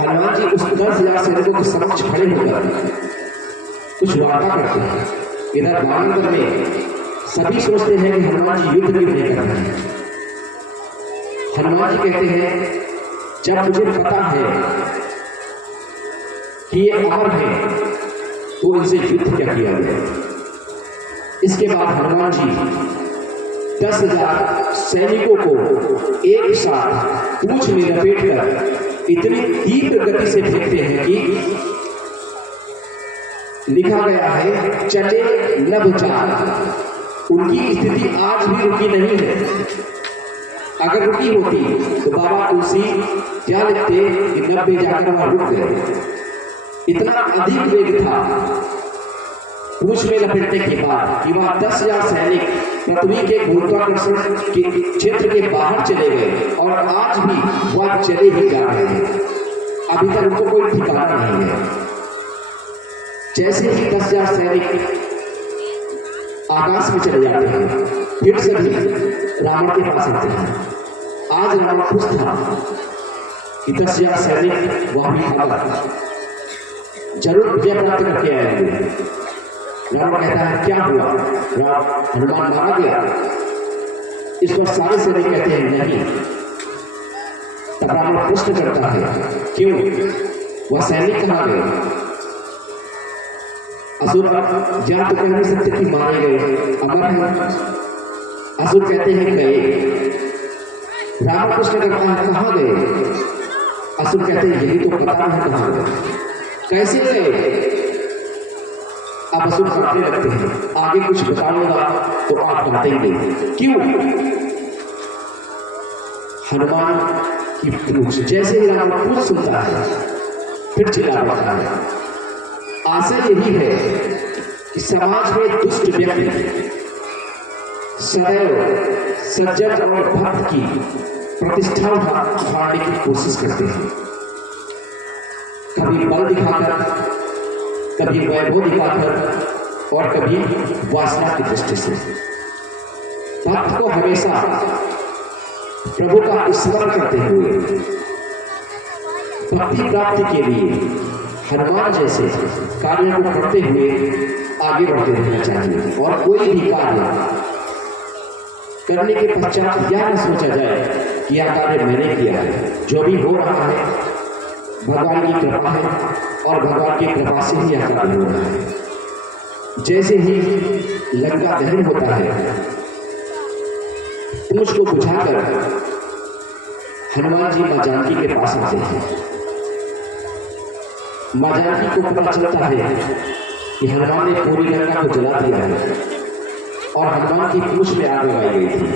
हनुमान जी उस 10,000 सैनिकों के समक्ष खड़े होकर कुछ वार्ता करते हैं। इधर गांधर में सभी सोचते हैं कि हनुमान जी युद्ध क्यों नहीं कर रहे हैं। हनुमान जी कहते हैं जब मुझे पता है कि ये अमर है तो इनसे युद्ध क्या किया गया। इसके बाद हनुमान जी 10,000 सैनिकों को एक साथ पूंछ में लपेट कर इतनी तीव्र गति से फेंकते हैं कि लिखा गया है चले नभ चाल। उनकी स्थिति आज भी रुकी नहीं है। अगर रुकी होती तो बाबा तुलसी क्या लिखते कि 90 जाकर वहां रुक गए। इतना अधिक वेग था पूंछ में लपेटने के बाद कि वह 10,000 सैनिक पृथ्वी के गुरुत्वाकर्षण के क्षेत्र के बाहर चले गए और आज भी वह चले ही जा रहे हैं। अभी तक उनको कोई ठिकाना नहीं है। जैसे ही 10,000 सैनिक आकाश में चले जाते हैं, फिर सभी रावण के पास आते हैं। आज रावण खुश था कि 10,000 सैनिक वहां भी आकर जरूर विजय प्राप्त करके आएंगे। रावण कहता है क्या हुआ, हनुमान मारा गया? इस पर सारे सैनिक कहते हैं नहीं। तब रावण प्रश्न करता है क्यों, वह सैनिक कहाँ गए? असुर जहाँ तो कह नहीं सकते कि मारे गए, अमर है। असुर कहते हैं गए। रावण प्रश्न करता है कहाँ गए? असुर कहते हैं यही तो पता नहीं कहाँ गए, कैसे गए? अब असुर काटने लगते हैं, आगे कुछ बताऊंगा तो आप डांटेंगे, क्यों? हनुमान की पूछ। जैसे ही रावण पूछ सुनता है फिर चिल्ला पड़ता है। आशा यही है कि समाज में दुष्ट व्यक्ति सदैव सज्जन और भक्त की प्रतिष्ठा उठाने की कोशिश करते हैं, कभी बल दिखाकर, कभी वैभव दिखाकर और कभी वासना की दृष्टि से। भक्त को हमेशा प्रभु का स्मरण करते हुए भक्ति प्राप्ति के लिए हनुमान जैसे कार्यों को करते हुए आगे बढ़ते रहना चाहिए। और कोई भी कार्य करने के पश्चात यह न सोचा जाए कि यह कार्य मैंने किया है, जो भी हो रहा है भगवान की कृपा है और भगवान की कृपा से ही यह कार्य हो रहा है। जैसे ही लंका दहन होता है, पूछ को बुझाकर हनुमान जी मां जानकी के पास आते हैं। मां जानकी को पता चलता है कि हनुमान ने पूरी लंका को जला दिया है और हनुमान की पूछ में आग लगाई गई थी।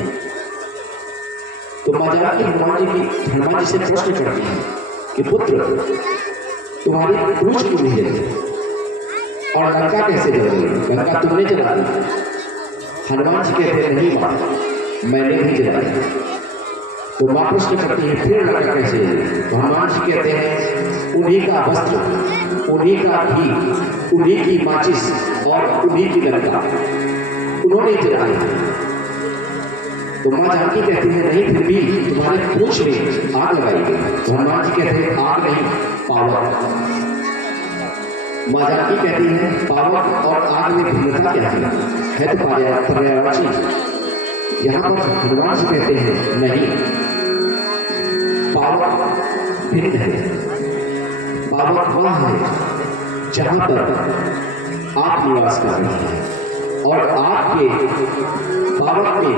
तो मां जानकी हनुमान जी से प्रश्न करती है कि पुत्र, तुम्हारी पूछ क्यों नहीं जली और लंका कैसे जल गई? लंका तुमने जला दी। हनुमान जी कहते हैं नहीं मां, मैंने नहीं जलाई। तो मां प्रश्न करती है फिर लंका कैसे जली? तो हनुमान जी कहते हैं उन्हीं का वस्त्र, उन्हीं का घी, उन्हीं की माचिस और उन्हीं की लंका उन्होंने जलाई। तो मां जानकी कहती है नहीं, फिर भी तुम्हारे पूछ में आग लगाई गई। तो हनुमान जी कहते हैं आग नहीं, पावक। मां जानकी कहती है पावक और आग में भिन्नता क्या है तो पर्यायवाची। यहाँ पर हनुमान जी कहते हैं नहीं, पावक भिन्न है। पावक वह है जहाँ पर आप निवास कर रहे हैं और आपके पावक में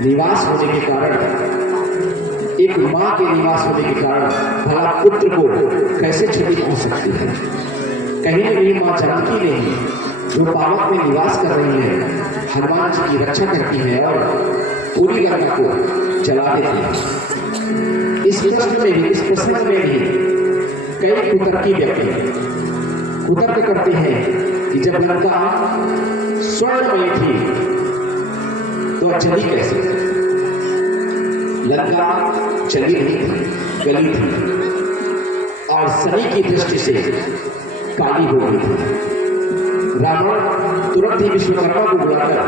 निवास होने के कारण, एक माँ के निवास होने के कारण भला पुत्र को कैसे क्षति पहुंच सकती है? कहीं न कहीं मां जानकी ने जो पावक में निवास कर रही है, हनुमान जी की रक्षा करती है और पूरी लंका को जला देती है। इस प्रसंग में भी कई कुतर्की व्यक्ति कुतर्क करते हैं कि जब लंका स्वर्णमयी थी तो जली कैसे? लंका जली नहीं थी, गली थी और शनि की दृष्टि से काली हो गई थी। रावण तुरंत ही विश्वकर्मा को बुलाकर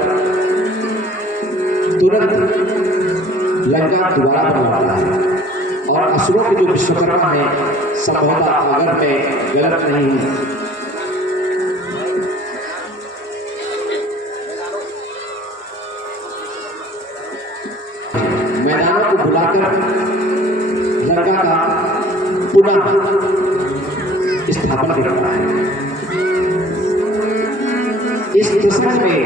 तुरंत लंका दोबारा बनवाता है। और असुरों के जो विश्वकर्मा है, संभवतः अगर मैं गलत नहीं हूं, मैदानों को बुलाकर लंका का पुनः स्थापना करता है। इस प्रसंग में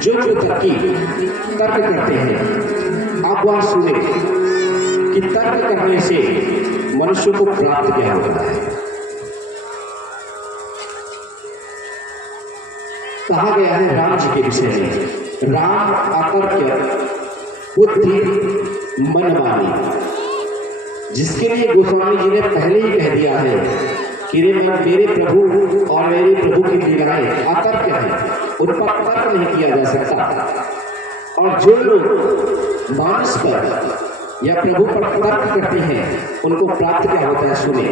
जो तर्क करते हैं, आप वह सुने कि तर्क करने से मनुष्य को प्राप्त क्या होता है। कहा गया है राम जी के विषय में, राम अतर्क्य बुद्धि मनमानी, जिसके लिए गोस्वामी जी ने पहले ही कह दिया है कि मेरे प्रभु और मेरे प्रभु की लीलाएं अतर्क है, उन पर तर्क नहीं किया जा सकता। और जो लोग मानस पर या प्रभु पर तर्क करती हैं उनको प्राप्त क्या होता है सुने।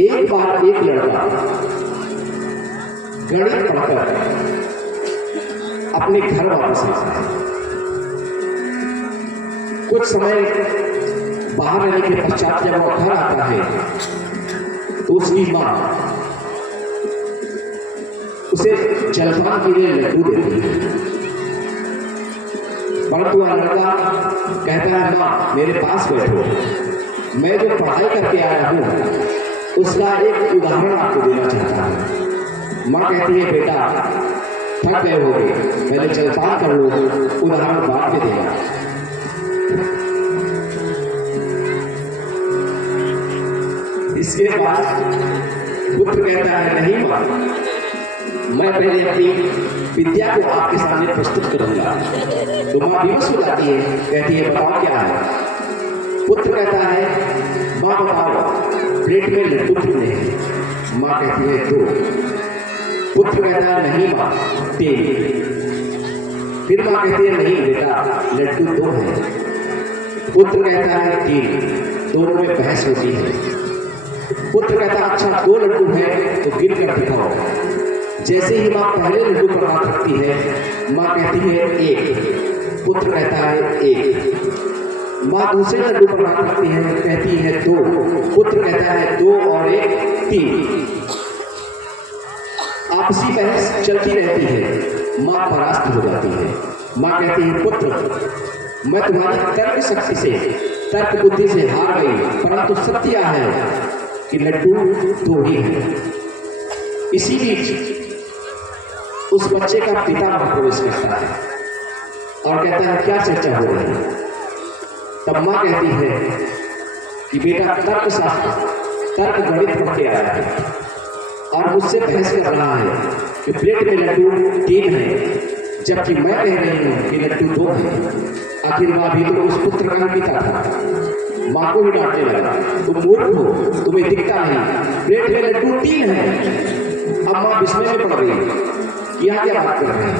एक बार एक लड़का गणित पढ़कर अपने घर वापस आता है। कुछ समय बाहर रहने के पश्चात जब वो घर आता है तो उसकी मां उसे जलपान के लिए लड्डू देती है, परंतु वह लड़का कहता है मां मेरे पास बैठो, मैं जो पढ़ाई करके आया हूं उसका एक उदाहरण आपको देना चाहता हूं। मां कहती है बेटा थक गए होगे, पहले जलपान कर लो, उदाहरण बाद में देगा। इसके बाद पुत्र कहता है नहीं मां, मैं पहले अपनी विद्या को आपके सामने प्रस्तुत करूंगा। तो मां विवश हो जाती है, कहती है बताओ क्या है। पुत्र कहता है मां बताओ प्लेट में लड्डू कितने हैं। मां कहती है 2। पुत्र कहता है नहीं मां 3। फिर मां कहती है नहीं बेटा लड्डू 2 है। पुत्र कहता है 3। दोनों में बहस होती है। पुत्र कहता है अच्छा 2 लड्डू है तो गिन कर दिखाओ। जैसे ही मां पहले लड्डू पर हाथ रखती है मां कहती है 1। पुत्र कहता है 1। मां दूसरे लड्डू पर हाथ रखती है, कहती है 2। पुत्र कहता है 2 और 1 3। आपसी बहस चलती रहती है। मां परास्त हो जाती है। मां कहती है पुत्र मैं तुम्हारी तर्क शक्ति से तर्क बुद्धि से हार गई, परंतु सत्य है कि लड्डू 2 ही है। इसी बीच उस बच्चे का पिता वहां प्रवेश करता है और कहता है क्या चर्चा हो रही है। तब मां कहती है कि बेटा तर्क शास्त्र तर्क गणित पढ़ के आया है और मुझसे बहस कर रहा है कि प्लेट में लड्डू 3 है जबकि मैं कह रही हूं कि लड्डू 2 है। आखिर मां भी तो उस पुत्र का पिता था। मां को ही डांटने लगा तुम मूर्ख हो, तुम्हें दिखता नहीं प्लेट में लड्डू 3 है। अब मां विस्मय में पड़ गई यहाँ क्या बात कर रहे हैं,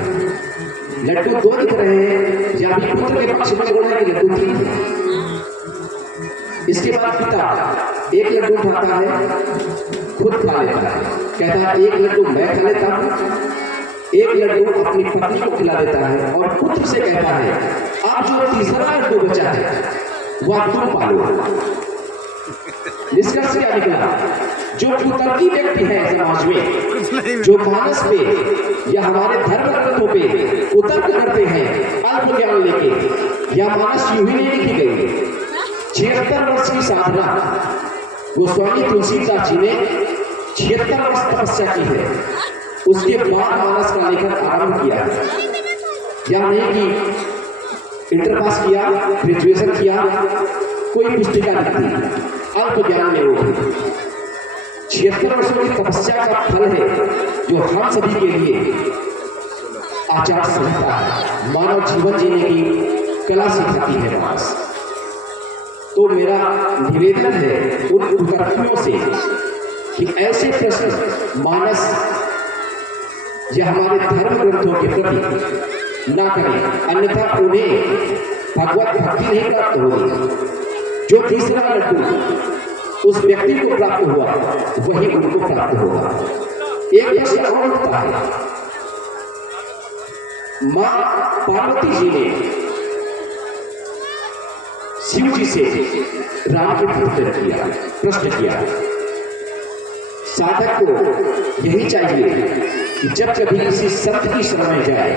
लड्डू 2 दिख रहे हैं या भी पुत्र के पक्ष में गुण है कि लड्डू 3 है। इसके बाद पिता एक लड्डू उठाता है खुद खा लेता है, कहता है 1 लड्डू मैं खा लेता हूं, 1 लड्डू अपनी पत्नी को खिला देता है और पुत्र से कहता है अब जो तीसरा लड्डू बचा है वह तुम पालो। निष्कर्ष क्या निकला, जो कुतर्की व्यक्ति है समाज में, जो मानस पे या हमारे धर्म ग्रंथों पे कुतर्क करते हैं अल्प ज्ञान लेके, या मानस यूं ही नहीं लिखी गई। 76 वर्ष की साधना गोस्वामी तुलसीदास जी ने 76 वर्ष तपस्या की है, उसके बाद मानस का लेखन आरंभ किया है। या नहीं कि इंटर पास किया, ग्रेजुएशन किया, कोई पुस्तिका लिख दी, अल्प ज्ञान में वो 76 वर्षों की तपस्या का फल है जो हम सभी के लिए आचार संहिता है, मानव जीवन जीने की कला सिखाती है मानस। तो मेरा निवेदन है उन कुतर्कियों से कि ऐसे प्रश्न मानस या हमारे धर्म ग्रंथों के प्रति न करें, अन्यथा उन्हें भगवत भक्ति नहीं प्राप्त होगी। जो तीसरा लड्डू उस व्यक्ति को प्राप्त हुआ वही उनको प्राप्त होगा। एक प्रश्न और उठता है, मां पार्वती जी ने शिव जी से राम के पुत्र किया, प्रश्न किया। साधक को यही चाहिए कि जब कभी किसी संत की शरण में जाए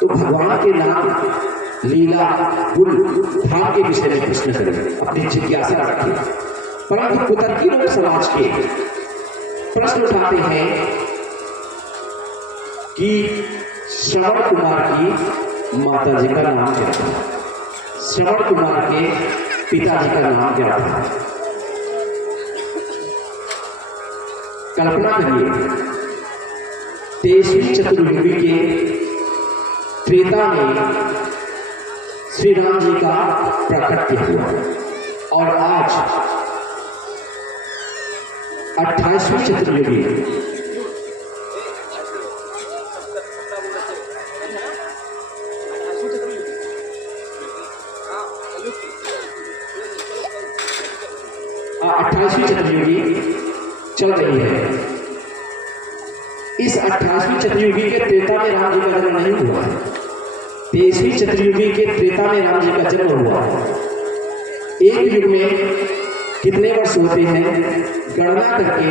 तो भगवान के नाम लीला गुण धाम के विषय में प्रश्न करें, अपनी जिज्ञासा रखें। परंतु कुतर्की लोग समाज के प्रश्न उठाते हैं कि श्रवण कुमार की माता जी का नाम क्या था, श्रवण कुमार के पिताजी का नाम क्या था। कल्पना करिए 23वीं चतुर्युगी के त्रेता में श्री राम जी का प्राकट्य हुआ और आज 28वीं चतुर्युगी 28वीं चतुर्युगी चल रही है। इस 28वीं चतुर्युगी के त्रेता में राम जी का जन्म नहीं हुआ। 23वीं चतुर्युगी के त्रेता में राम जी का जन्म हुआ। एक युग में कितने वर्ष होते हैं, गणना करके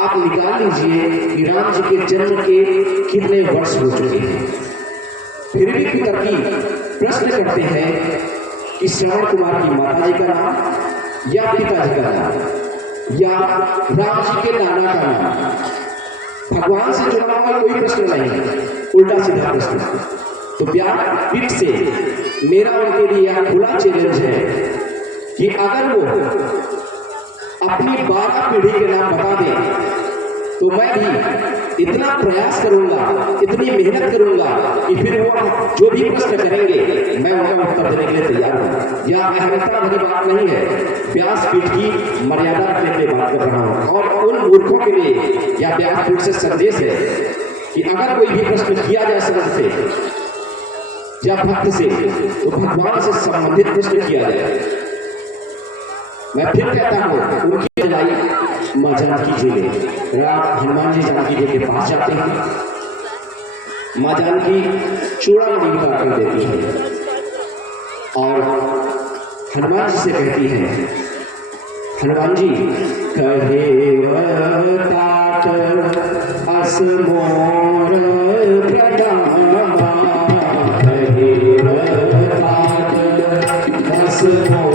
आप निकाल लीजिए कि राम जी के जन्म के कितने वर्ष हो चुके हैं। फिर भी कुतर्की प्रश्न करते हैं कि श्रवण कुमार की माता जी का नाम या पिताजी का नाम या राम जी के नाना का नाम। भगवान से जुड़ा हुआ कोई प्रश्न नहीं, उल्टा सीधा प्रश्न। तो व्यासपीठ से मेरा उनके लिए यह खुला चैलेंज है कि अगर वो अपनी 12 पीढ़ी के नाम बता दें तो मैं भी इतना प्रयास करूंगा, इतनी मेहनत करूंगा कि फिर वो जो भी प्रश्न करेंगे मैं उनका उत्तर देने के लिए तैयार हूं। यह अहमता भरी बात नहीं है, व्यासपीठ की मर्यादा रखने के लिए बात कर रहा हूं। और उन मूर्खों के लिए यह व्यासपीठ से संदेश है कि अगर कोई भी प्रश्न किया जाए संत से या भक्त से तो भगवान से संबंधित प्रश्न किया जाए। मैं फिर कहता हूँ, उनकी लड़ाई माँ जानकी जी ने, राम हनुमान जी जानकी जी के पास जाते हैं, माँ जानकी चूड़ामणि उतार कर देती है और हनुमान जी से कहती है, हनुमान जी कहे तात असमोर प्रणामा, कहे तात असमोर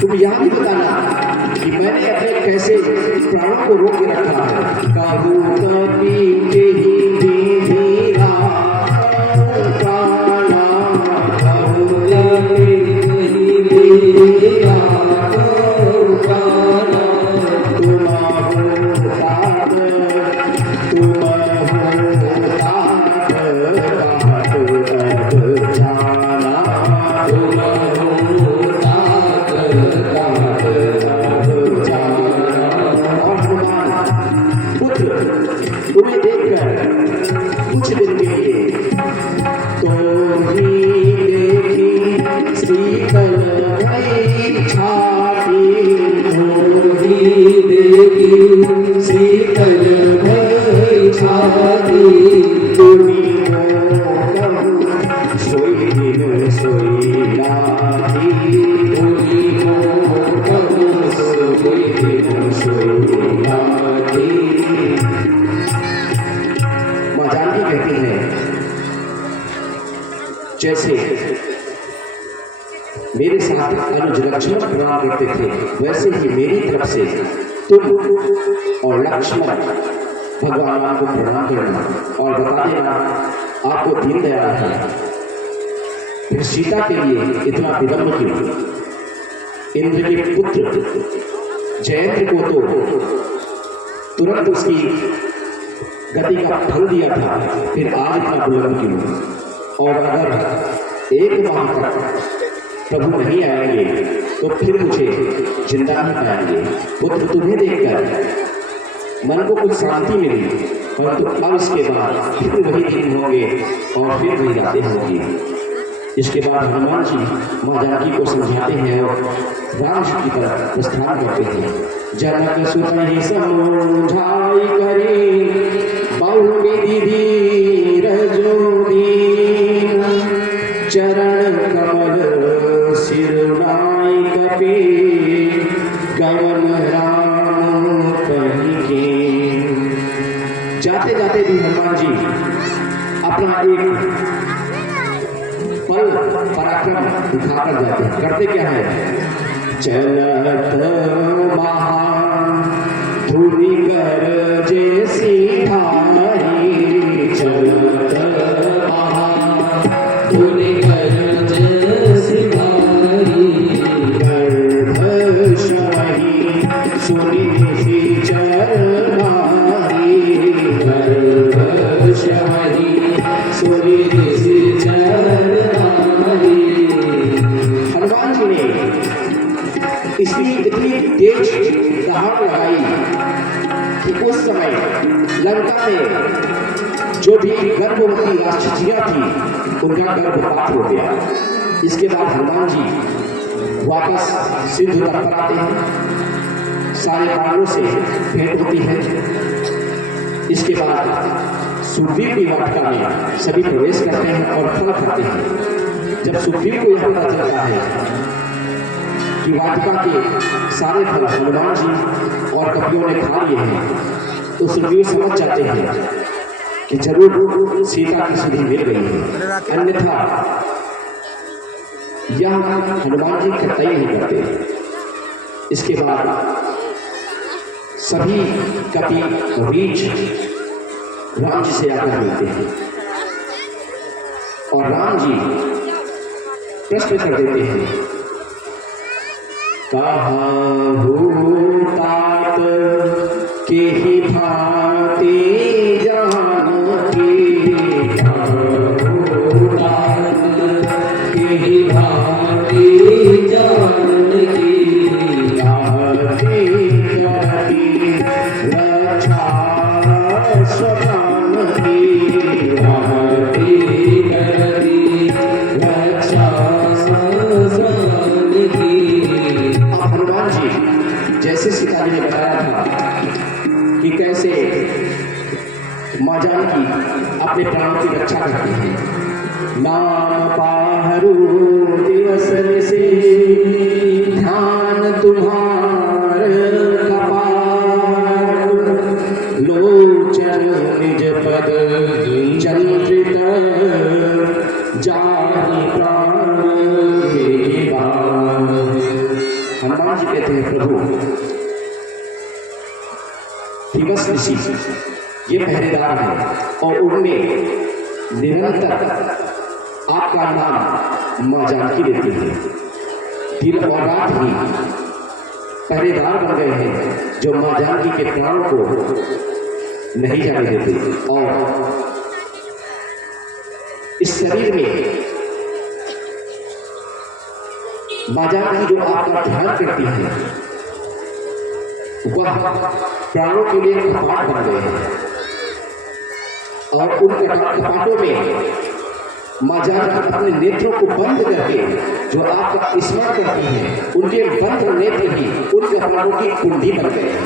तुम यह भी बताना कि मैंने अपने कैसे प्राणों को रोक के रखा है। काबू कभी के ही दीदा प्राणा, काबू कभी के ही दीदा प्राणा, तुम्हारो तात जाना, तुम्हें देखकर कुछ दिन के लिए तो ही देखी शीतल भई छाती, तो ही देखी शीतल भई छाती, तुम्ही कहूँ सोई दिन सोई राती, तुम्ही कहूँ सोई दिन सोई राती। माँ जानकी कहती है, जैसे मेरे साथ अनुज लक्ष्मण प्रणाम करते थे वैसे ही मेरी तरफ से तुम और लक्ष्मण भगवान राम को प्रणाम करना और बता देना आपको दीन दयाल है। फिर सीता के लिए इतना विलंब क्यों? इंद्र के पुत्र जयेंद्र को तो तुरंत उसकी गति का फल दिया था, फिर आज इतना बुलंद क्यों? और अगर एक माह तक प्रभु नहीं आएंगे तो फिर मुझे जिंदा नहीं पाएंगे। पुत्र तुम्हें देखकर मन को कुछ शांति मिली, परंतु अब इसके बाद फिर वही दिन होंगे और फिर वही रातें होंगी। इसके बाद हनुमान जी माँ जानकी को समझाते हैं और राम जी की तरफ प्रस्थान करते हैं। जनक सुतहि समझाई करी बहु विधि धीरज दीन, चरण कमल सिरनाई कपि गमन राम कहि। जाते जाते भी हनुमान जी अपना एक पल पराक्रम दिखाकर जाते हैं। करते क्या है? चलत धुनि कर जैसी ठाई, चलत धुनि कर जैसी ठाई, गर्भशाही सुनि सी चरनाई, गर्भशाही सुनि सी चरनाई। हनुमान जी ने इसलिए इतनी तेज दहाड़ लगाई कि उस समय लंका में जो भी गर्भवती राक्षसियां थी उनका गर्भपात हो गया। इसके बाद हनुमान जी वापस सिंधु तट पर आते हैं, सारे पांडवों से भेंट होती है। इसके बाद सुग्रीव की वाटिका में सभी प्रवेश करते हैं और फल खाते हैं। जब सुग्रीव को यह पता चलता है कि वाटिका के सारे फल हनुमान जी और कपियों ने खा लिए हैं, तो सुग्रीव समझ जाते हैं कि जरूर सीता की सुधि मिल गई है, अन्यथा यह हनुमान जी कतई नहीं करते। इसके बाद सभी कपि रीछ राम जी से आकर मिलते हैं और राम जी प्रश्न कर देते हैं, कहाहू तात के ही भांति जानकी, कहाहू तात के ही भांति जानकी, आरती करती रक्षा स्वप्न की, आरती करती रक्षा स्वप्न की। हनुमान जी जैसे सीता जी ने बताया था कि कैसे माँ जानकी अपने प्राणों की रक्षा करती है। नाम पाहरू दिवस से ध्यान तुम्हार कपाट, लोचन निज पद चंद्रित जाहि प्राण के बाण। हनुमान जी कहते हैं, प्रभु दिवस ऋषि ये पहरेदार हैं और उनमें निरंतर आपका नाम माँ जानकी लेती है। दिन और रात ही पहरेदार बन गए हैं जो माँ जानकी के प्राणों को नहीं जाने देते। और इस शरीर में माँ जानकी जो आपका ध्यान करती है वह प्राणों के लिए कपाट बन गए हैं और उन कपाटों में माँ जानकी अपने नेत्रों को बंद करके जो आपका स्मरण करती हैं, उनके बंद नेत्र ही उन कपाटों की कुंडी बन गए हैं।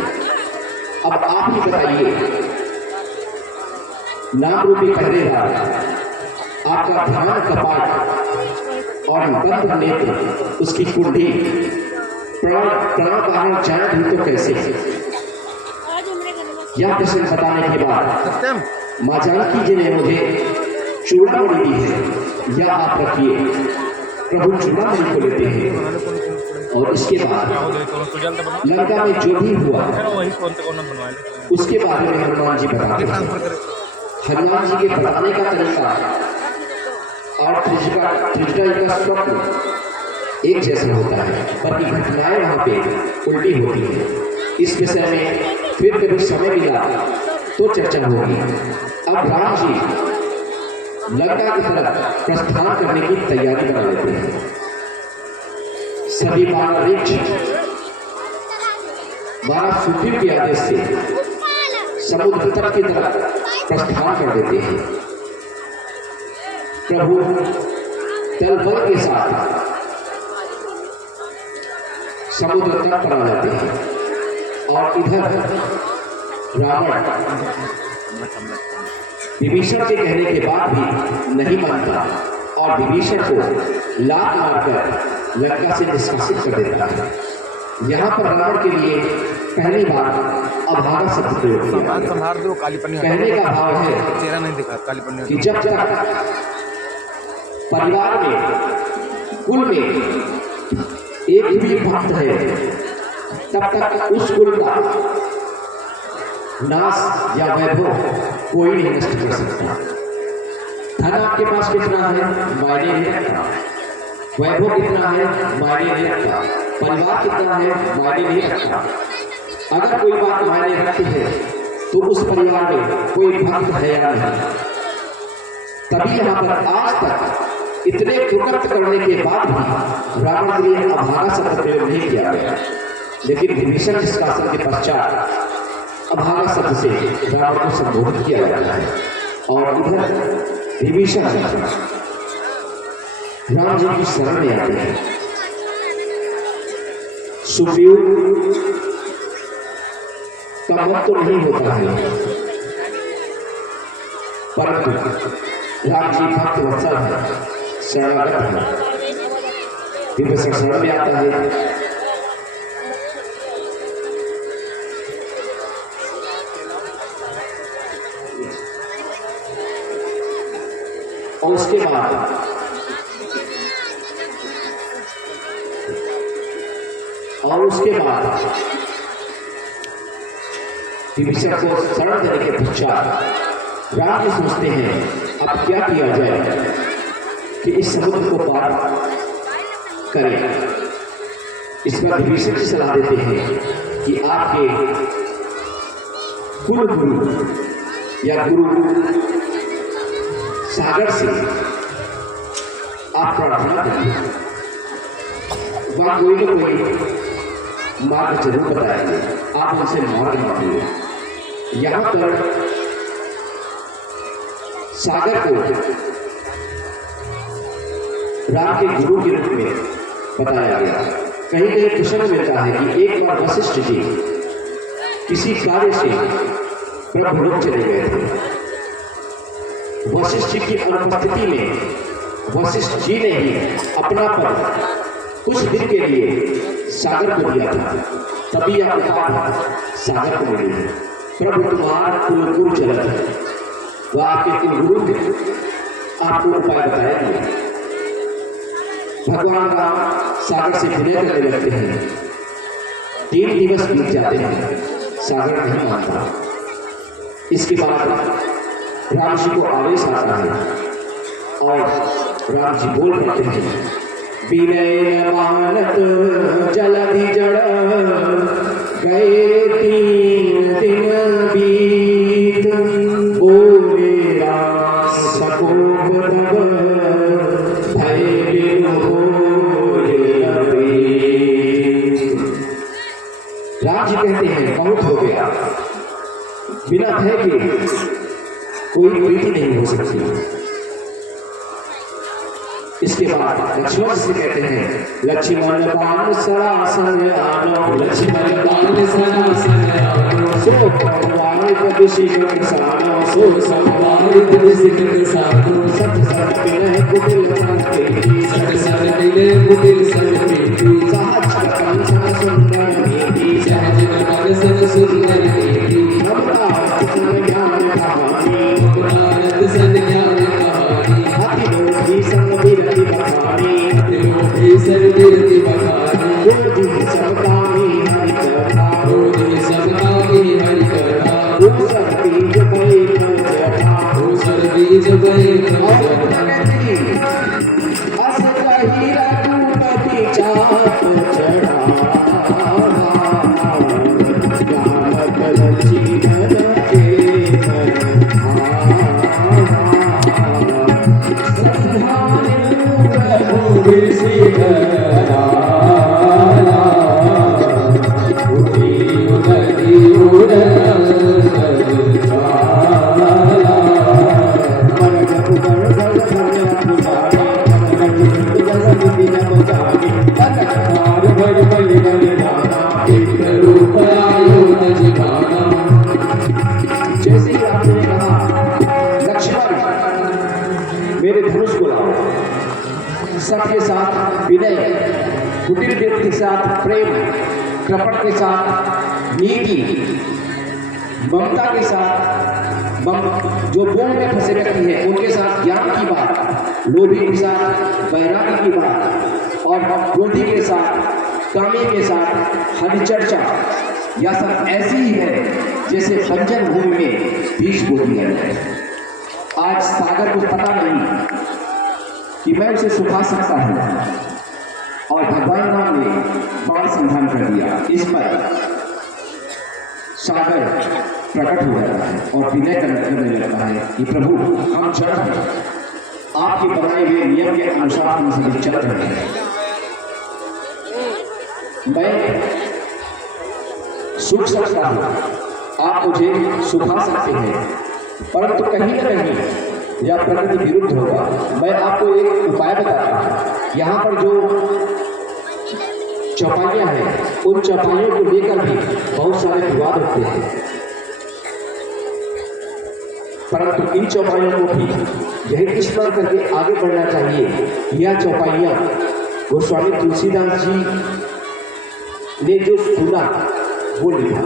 अब आप ही बताइए, नाम रूपी पहरेदार आपका ध्यान कपाट और बंद नेत्र उसकी कुंडी प्राण बाहर जाए भी तो कैसे? यह प्रश्न बताने के बाद माँ जानकी जी ने मुझे चूड़ामणि दी है, यह आप रखिए। प्रभु चूड़ामणि को लेते हैं और इसके बाद लंका में जो भी हुआ उसके बारे में हनुमान जी बताते हैं। हनुमान जी के बताने का तरीका और त्रिजटा का स्वप्न एक जैसा होता है, पर की घटनाएं वहां पे उल्टी होती है। इस विषय में फिर कभी समय मिला तो चर्चा होगी। अब राम जी लंका की तरफ प्रस्थान करने की तैयारी बना लेते हैं। सभी महावृक्ष 12 सूर्यों के आदेश से समुद्र तट की तरफ प्रस्थान कर देते हैं। प्रभु दल बल के साथ समुद्र तट पर आ जाते हैं और इधर रावण विभीषण के कहने के बाद भी नहीं मानता और विभीषण को लात मारकर लंका से निष्कासित कर देता है। यहाँ पर रावण के लिए पहली बार अभागा शब्द प्रयोग किया गया। कहने का भाव है चेहरा नहीं दिखा काली पन्नी कि जब तक परिवार में कुल में एक भी भक्त है तब तक उस कुल का नाश या वैभव कोई नहीं नष्ट कर सकता। धन आपके पास कितना है मायने नहीं रखता, वैभव कितना है मायने नहीं रखता, परिवार कितना है मायने नहीं रखता। अगर कोई बात मायने रखती है तो उस परिवार में कोई भक्त है या नहीं। तभी यहाँ पर आज तक इतने कुकर्म करने के बाद भी रावण के लिए अभागा शब्द प्रयोग नहीं किया गया, लेकिन विभीषण निष्कासन के पश्चात अभागा शब्द से रावण को संबोधित किया जाता है। और इधर विभीषण राम जी की शरण में आते हैं। सुग्रीव का मत तो नहीं होता है, परंतु राम जी भक्त वत्सल है, शरणागत है, विभीषण शरण में आता है। और उसके बाद विभीषण को शरण देने के पश्चात राम जी सोचते हैं अब क्या किया जाए कि इस समुद्र को पार करें। इस पर विभीषण की सलाह देते हैं कि आपके कुल गुरु या गुरु सागर से आप प्रार्थना करिए, वहां कोई न कोई मार्ग जरूर बताएंगे, आप उनसे मार्ग मांगिए। यहाँ पर सागर को राम के गुरु के रूप में बताया गया। कहीं कहीं प्रसंग मिलता है कि एक बार वशिष्ठ जी किसी कार्य से ब्रह्मलोक चले गए थे। वशिष्ठ जी की अनुपस्थिति में वशिष्ठ जी ने ही अपना पद कुछ दिन के लिए सागर को दिया था, तभी यह किताब सागर को मिली है। प्रभु तुम्हारा कुल गुरु चलत है, वह आपके कुल गुरु थे, आपको उपाय बताएंगे। भगवान राम सागर से विनय करने लगते हैं। 3 दिवस बीत जाते हैं, सागर नहीं मानता। इसके बाद राम जी को आवेश आता है और राम जी बोल पड़ते हैं, विनय मानत जलधि जड़ गए 3 दिन बीत, बोले राम सकोप तब भय बिनु होए अबीत। राम जी कहते हैं बहुत हो गया, बिना भय के कोई प्रीति नहीं हो सकती। इसके बाद लक्ष्मण से कहते हैं, लक्ष्मण बाण सरासन आनो, लक्ष्मण बाण सरासन आनो, सो भगवान कद शिखर सानो, सो भगवान कद शिखर सानो, सत सत मिले कुटिल संकेती, सत सत मिले कुटिल संकेती, सहज कपन सन सुंदर नीति, सहज कपन सन सुंदर नीति, ममता सन ज्ञान कहानी, ममता सन ज्ञान कहानी, अति मोही सन विरति बखानी, अति मोही सन विरति बखानी, रोधी सब कामी हरि कथा, रोधी सब कामी हरि कथा, दूसर बीज भय जटा, दूसर बीज भय जटा, अस रही रघुपति चाप चढ़ा, राम लखन सीता के सबके साथ विनय, कुटिल व्यक्ति के साथ प्रेम, कपट के साथ नीति, ममता के साथ जो बोल में फंसे व्यक्ति है उनके साथ ज्ञान की बात, लोभी के साथ वैराग्य की बात, और क्रोधी के साथ, कामी के साथ हरिचर्चा, यह सब ऐसी ही है जैसे बंजर भूमि में बीज बो दिया है। आज सागर को पता नहीं कि मैं उसे सुखा सकता हूं, और भगवान राम ने बाण संधान कर दिया। इस पर सागर प्रकट हो जाता है और विनय करने लगता है कि प्रभु हम चल रहे हैं, आपके बनाए हुए नियम के अनुसार हम सभी चल रहे हैं। मैं सुख सकता हूँ, आप मुझे सुखा सकते हैं, परंतु कहीं न कहीं यह प्रकृति विरुद्ध होगा। मैं आपको एक उपाय बताता हूँ। यहाँ पर जो चौपाइयाँ हैं, उन चौपाइयों को लेकर भी बहुत सारे विवाद होते हैं, परंतु इन चौपाइयों को भी यही स्मरण करके आगे बढ़ना चाहिए। यह चौपाइयाँ गोस्वामी तुलसीदास जी ने जो सुना वो लिखा।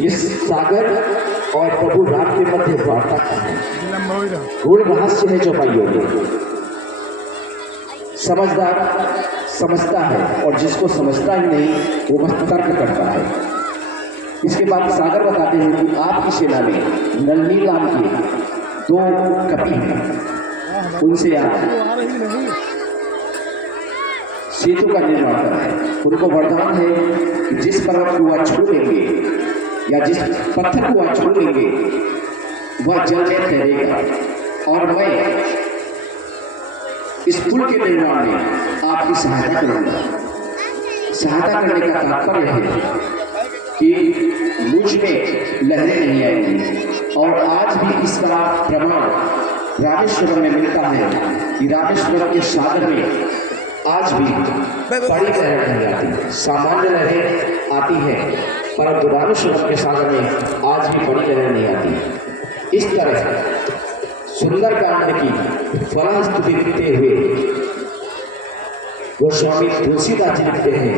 ये सागर और प्रभु राम के मध्य वार्ता है, गूढ़ रहस्य है चौपाइयों में। समझदार समझता है और जिसको समझता ही नहीं वो बस तर्क करता है। इसके बाद सागर बताते हैं कि आपकी सेना में नलनी नाम के 2 कपि हैं, उनसे आप सेतु का निर्माण करें। उनको वरदान है कि जिस पर्वत को वह छू लेंगे या जिस पत्थर को वह छू लेंगे वह जल में तैरेगा, और मैं इस पुल के निर्माण में आपकी सहायता करूंगा। सहायता करने का तात्पर्य है कि मुझ में लहरें नहीं आएंगी। और आज भी इसका प्रमाण रामेश्वरम में मिलता है कि रामेश्वरम के सागर में आज भी बड़ी लहरें नहीं आती, सामान्य लहरें आती हैं, परंतु रामेश्वरम के सागर में आज भी बड़ी लहरें नहीं आती। इस तरह सुंदर कांड की फला स्तुति लिखते हुए गोस्वामी तुलसीदास जी लिखते हैं,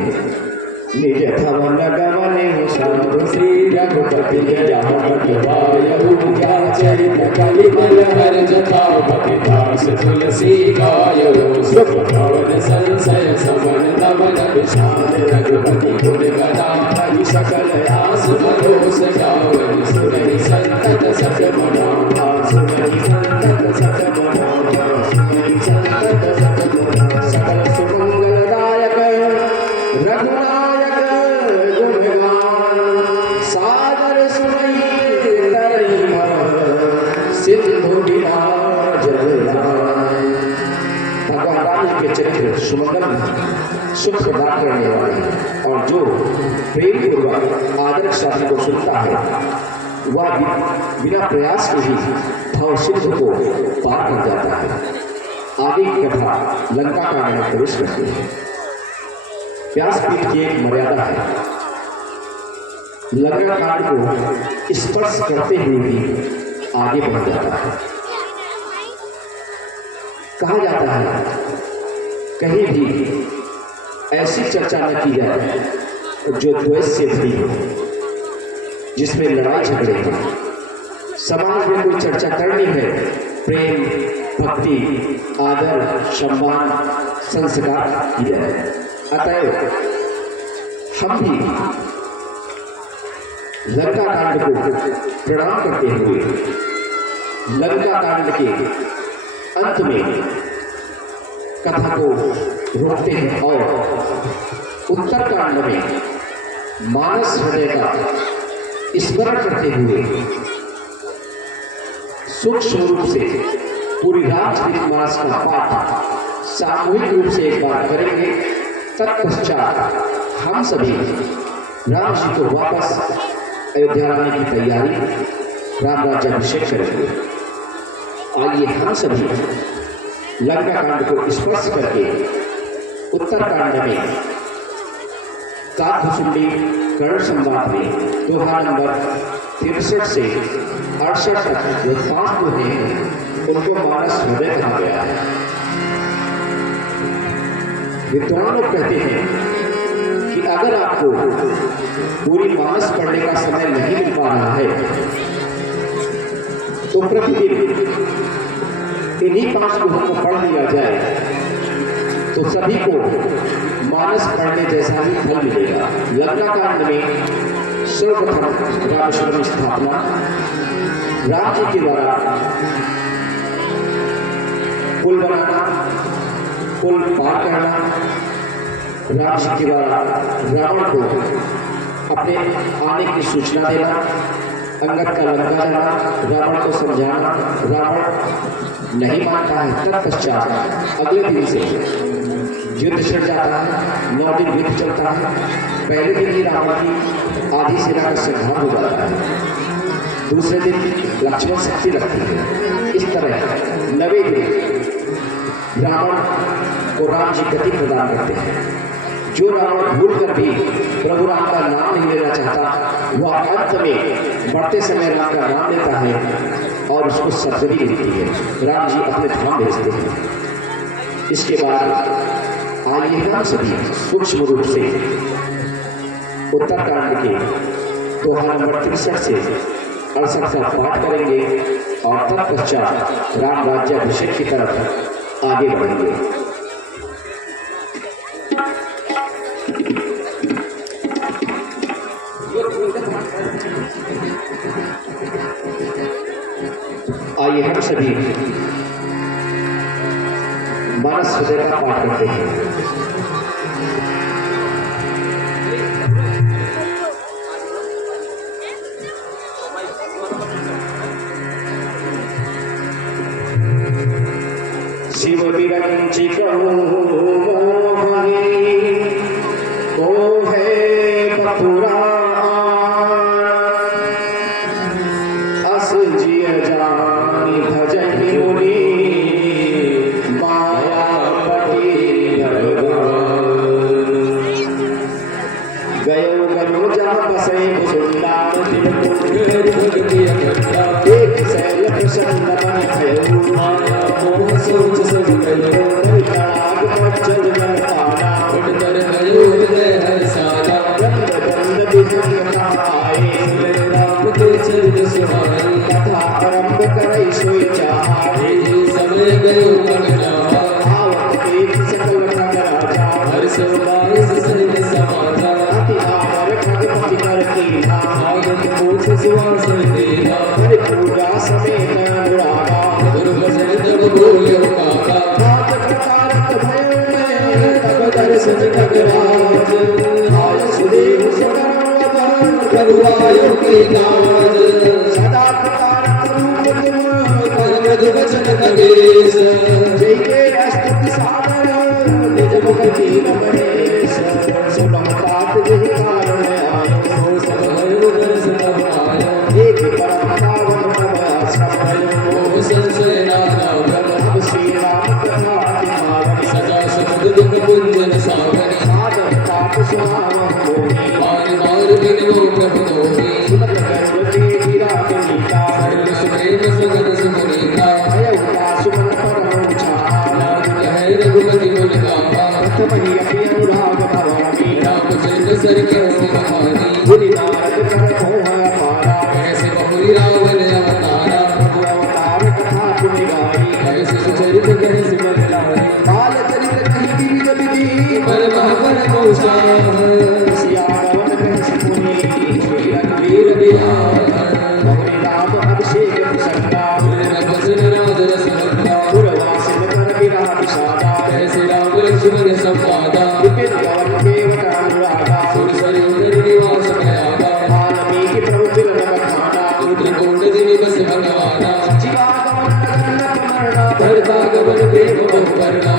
निज धवन गमने साधु श्री रघुपति जहापति वायु क्या चरित कलिमल हर जताओ भक्तिदास तुलसी गायो सुख भवन संशय समन दमन विशाल रघुपति गुण गदा हरि सकल आस भरोस गावनि सुनहि संतत सत मना सुनहि संतत सत मना सुनहि संतत सत मना सकल सुमंगलदायक रघुनायक गुणगान सागर सुनहि सिंधु विराज भगवान राम के चरित्र सुमंगल सुख प्रदान करने वाले, और जो प्रेम पूर्वक आदर शास्त्र को सुनता है वह बिना प्रयास के ही भव सिद्ध को पार कर जाता है। आगे की कथा लंका कांड में प्रवेश करती है। व्यासपीठ की एक मर्यादा है, लंका कांड को स्पर्श करते हुए भी आगे बढ़ जाता है। कहा जाता है कहीं भी ऐसी चर्चा न की जाए जो द्वेष से भरी हो, जिसमें लड़ाई झगड़े हो। समाज में कोई चर्चा करनी है, प्रेम, भक्ति, आदर, सम्मान, संस्कार की जाए। अतएव हम भी लंका कांड को प्रणाम करते हुए लंका कांड के अंत में कथा को रोकते हैं और उत्तर कांड में मानस हृदय का स्मरण करते हुए सूक्ष्म रूप से पूरी रामचरितमानस का पाठ सामूहिक रूप से एक बार करेंगे। तत्पश्चात हम सभी राम जी को वापस अयोध्या लाने की तैयारी, राम राज्याभिषेक करेंगे। आइए हम सभी लंका कांड को स्पर्श करके उत्तर कांड में काकभुसुंडी कर्ण संवाद में दोहा नंबर 63 से 68 तक जो 5 दोहे हैं उनको मानस हृदय कहा गया है। विद्वान लोग कहते हैं कि अगर आपको पूरी मानस पढ़ने का समय नहीं मिल पा रहा है तो प्रतिदिन इन्हीं 5 गुणों को पढ़ लिया जाए तो सभी को मानस पढ़ने जैसा ही फल मिलेगा। लंकाकांड में सर्वप्रथम रामेश्वरम स्थापना, राम जी के द्वारा पुल बनाना, पुल पार करना, राम जी के द्वारा रावण को अपने आने की सूचना देना, अंगद का लंका जाना, रावण को समझाना, रावण नहीं मानता है, तत्पश्चात अगले दिन से युद्ध छिड़ जाता है, 9 दिन युद्ध चलता है। पहले दिन ही रावण की आधी सेना का संहार हो जाता है, दूसरे दिन लक्ष्मण शक्ति रखती है। इस तरह 9वें दिन रावण को राम जी गति प्रदान करते हैं। जो रावण भूल कर भी प्रभु राम का नाम नहीं लेना चाहता, वह अंत में बढ़ते समय राम का नाम लेता है और उसको सद्गति मिलती है। राम जी अपने धाम भेजते हैं। इसके बाद आइए हम सभी सूक्ष्म रूप से उत्तरकांड के दोहा नंबर 63 से 68 का पाठ करेंगे और तत्पश्चात राम राज्याभिषेक की तरफ आगे बढ़ेंगे। आइए हम सभी मानस हृदय का पाठ करते हैं। शिव विरंची मोहनी तो है बपुरा अस जिय जानी भजन मुनि मायापति गयो गयो जहाँ बसे सुंदर एक सैल प्रसन्न बन भयो माया मोह सोच सज गयो तड़ाग मच्चल में पाना उड़कर गयो हृदय हर्षाया रंग बंद विधंग खाए राम के चरित सुहाई कथा आरंभ करई सोई चाहे समय गयो मन जावा आवत एक सकल खग राजा हर्ष उदास सहित समाचार अति आदर खगपति कर कीना आगत पूछ सुवासन देना हरि पूजा समेत अनुरागा भजन जब बोलो काका नाथ प्रकारत भयो तब दर्शन जगराज आय सुदेव सुगम प्रभुआयो के काज सदा प्रकारत रूप तुम मधु वचन खगेश जय के अस्तुति सागर निज मुख की रमणेश सुगम तात जहि कारण आयो सब भयो दर्शन आयो एक परम पावन तब आश्रय संशय नाना ब्रह्म श्री राम कथा सदा समुद्र दुख पुंजन सागर साधन ताप सुहाव होई बार बार बिन वो प्रभु दोही सुमत गर्भ के विराट लीला सर्व सुप्रेम सगत सुमुनीता भय उदास सुमन परम छा लाग कहे रघुपति मुनि कापा प्रथम ही अपि अनुराग भवानी रामचंद्र सर के कहानी मुनि नारद कर मोह पारा कैसे बहुरी रावण अवतारा प्रभु अवतार कथा तुम गाई कैसे सुचरित कह सिमर लाई बाल चरित कही विविध विधि पर महापर पहुँचा सियावन कह सकुनी श्री रघुवीर बिहार बहुरी राम अभिषेक प्रसन्ना भजन राज रसवंता पुरवासिन कर विरह विषादा कैसे राम लक्ष्मण संवादा विपिन गवन देवता अनुरागा सुर सरोवर निवास भयागा वाल्मीकि प्रभु बिरह बखाना रुद्रकोट दिनि बस भगवाना जीवागमन जगन्नाथ मरना भरता गमन प्रेम बहुकरना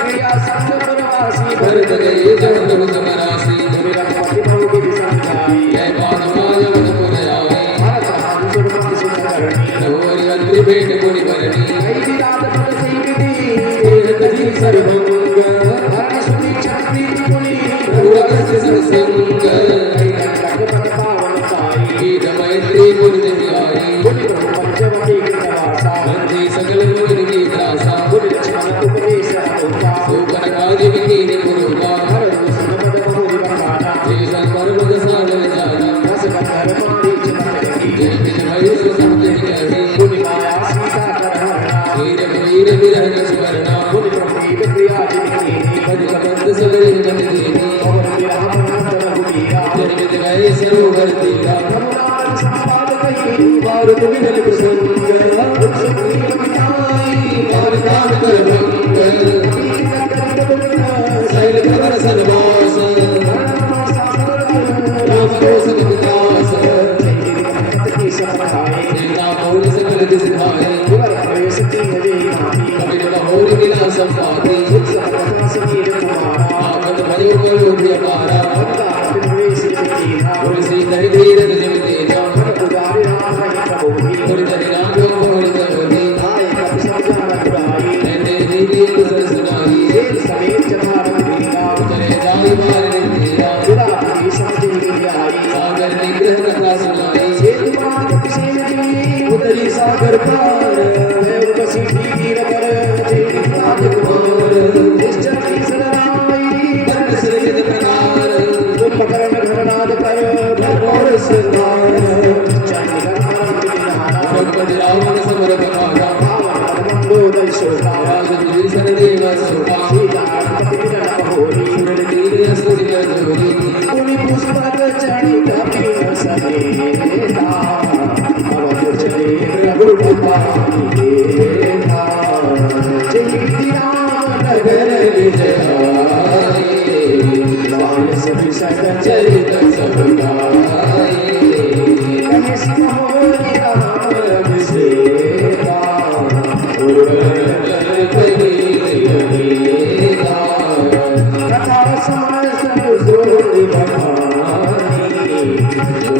प्रिया सत्य परवासी भरत गए जगत समरासी तुम रघुपति बहु विधि संधाई जय पादुका जगत पुर आए भरत हाम सुरमति सुंदरणी नवोरि अंत्री भेंट मुनि बरनी कई विराट पद कई विधि कजी सर्वंग हरि सुनि छत्रि मुनि रघुवंश संसंग कई लखपत पावन साई मैत्री मुनि देवी आई मुनि प्रभु पंचवटी कृतवासा बंदी सकल मुनि की त्रासा मुनि लक्ष्मण उपदेश अनुपा सुकर काज विधि रघुवीर विरह सुवर्णा बोले प्रभुवीर प्रिया जिनकी भज कबंध सगरे गति देवी और विरह मनंत रघुवीरा जन्मित गए सरोवर तीरा रघुनाथ संवाद कही भारत विमल प्रसंग भारतान कर भंग शैल प्रवर सर्वास राम रोशन विकास चेता मौल सकल दिसभाए कपिल कहोर मिला संपाति आमद भयो कयो व्यापारा तुलसी धरि धीर जम तेजा तुल धरि राम भोर करोगी नैने दीदी कुशल सुनाई चले जाय मार तेरा सागर निग्रह कथा सुनाई उतरी सागर पार सीधी कर राजकुमार निश्चल सराई बन सृजित प्रकार उपकरण घरनाद कर भरपूर सिंगार चंद्र रावण समर बखारा मंडोदय शोभा राज विभीषण देव शोभा सीता कपिल होरी सुरन तीर असुर जोरी उनि पुष्पक चढ़ी कपि न समेता अवध चले रघुपति देखा जय राम नगर विजय लाल सभी सदन चरित सब गाए कहे सिमोहि राम सेवा कथा समस्त जोड़ बखानी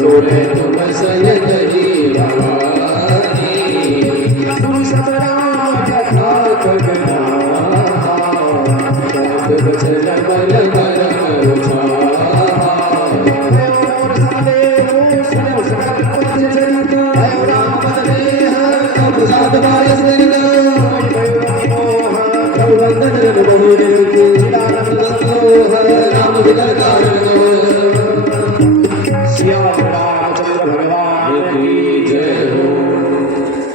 बोले तुम सयन भवानी गुरु सब राम कथा कगना वचन बल बल और सदेव सुनो सकल पद चरित है राम पद देह अब सात बारस वंदन बहुदेव के राम विदर कारण श्याम रामचंद्र भगवान की जय हो।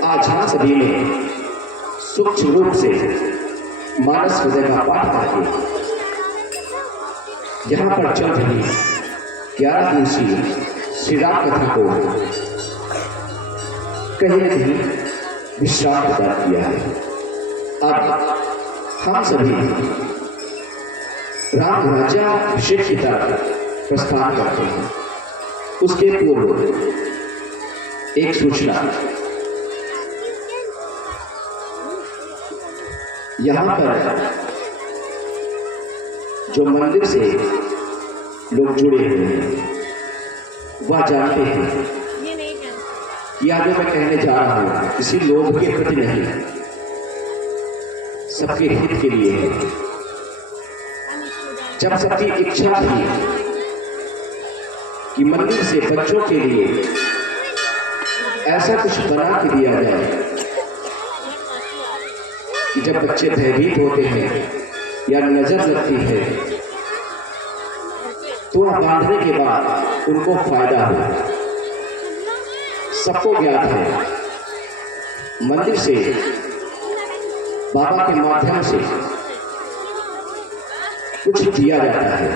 आज हम सभी ने सूक्ष्म रूप से मानस हृदय का पाठ करके यहाँ पर चल रही 11 दिवसीय श्री राम कथा को कहीं न कहीं विश्राम प्रदान किया है। अब हम सभी राम राज्याभिषेक की तरफ प्रस्थान करते हैं। उसके पूर्व एक सूचना, यहाँ पर जो मंदिर से लोग जुड़े हुए हैं वह जानते हैं कि आगे मैं कहने जा रहा हूं किसी लोग के प्रति नहीं, सबके हित के लिए है। जब सबकी इच्छा थी कि मंदिर से बच्चों के लिए ऐसा कुछ बना के दिया जाए कि जब बच्चे भयभीत होते हैं या नजर लगती है तो वह बांधने के बाद उनको फायदा हो। सबको ज्ञात है मंदिर से बाबा के माध्यम से कुछ दिया जाता है।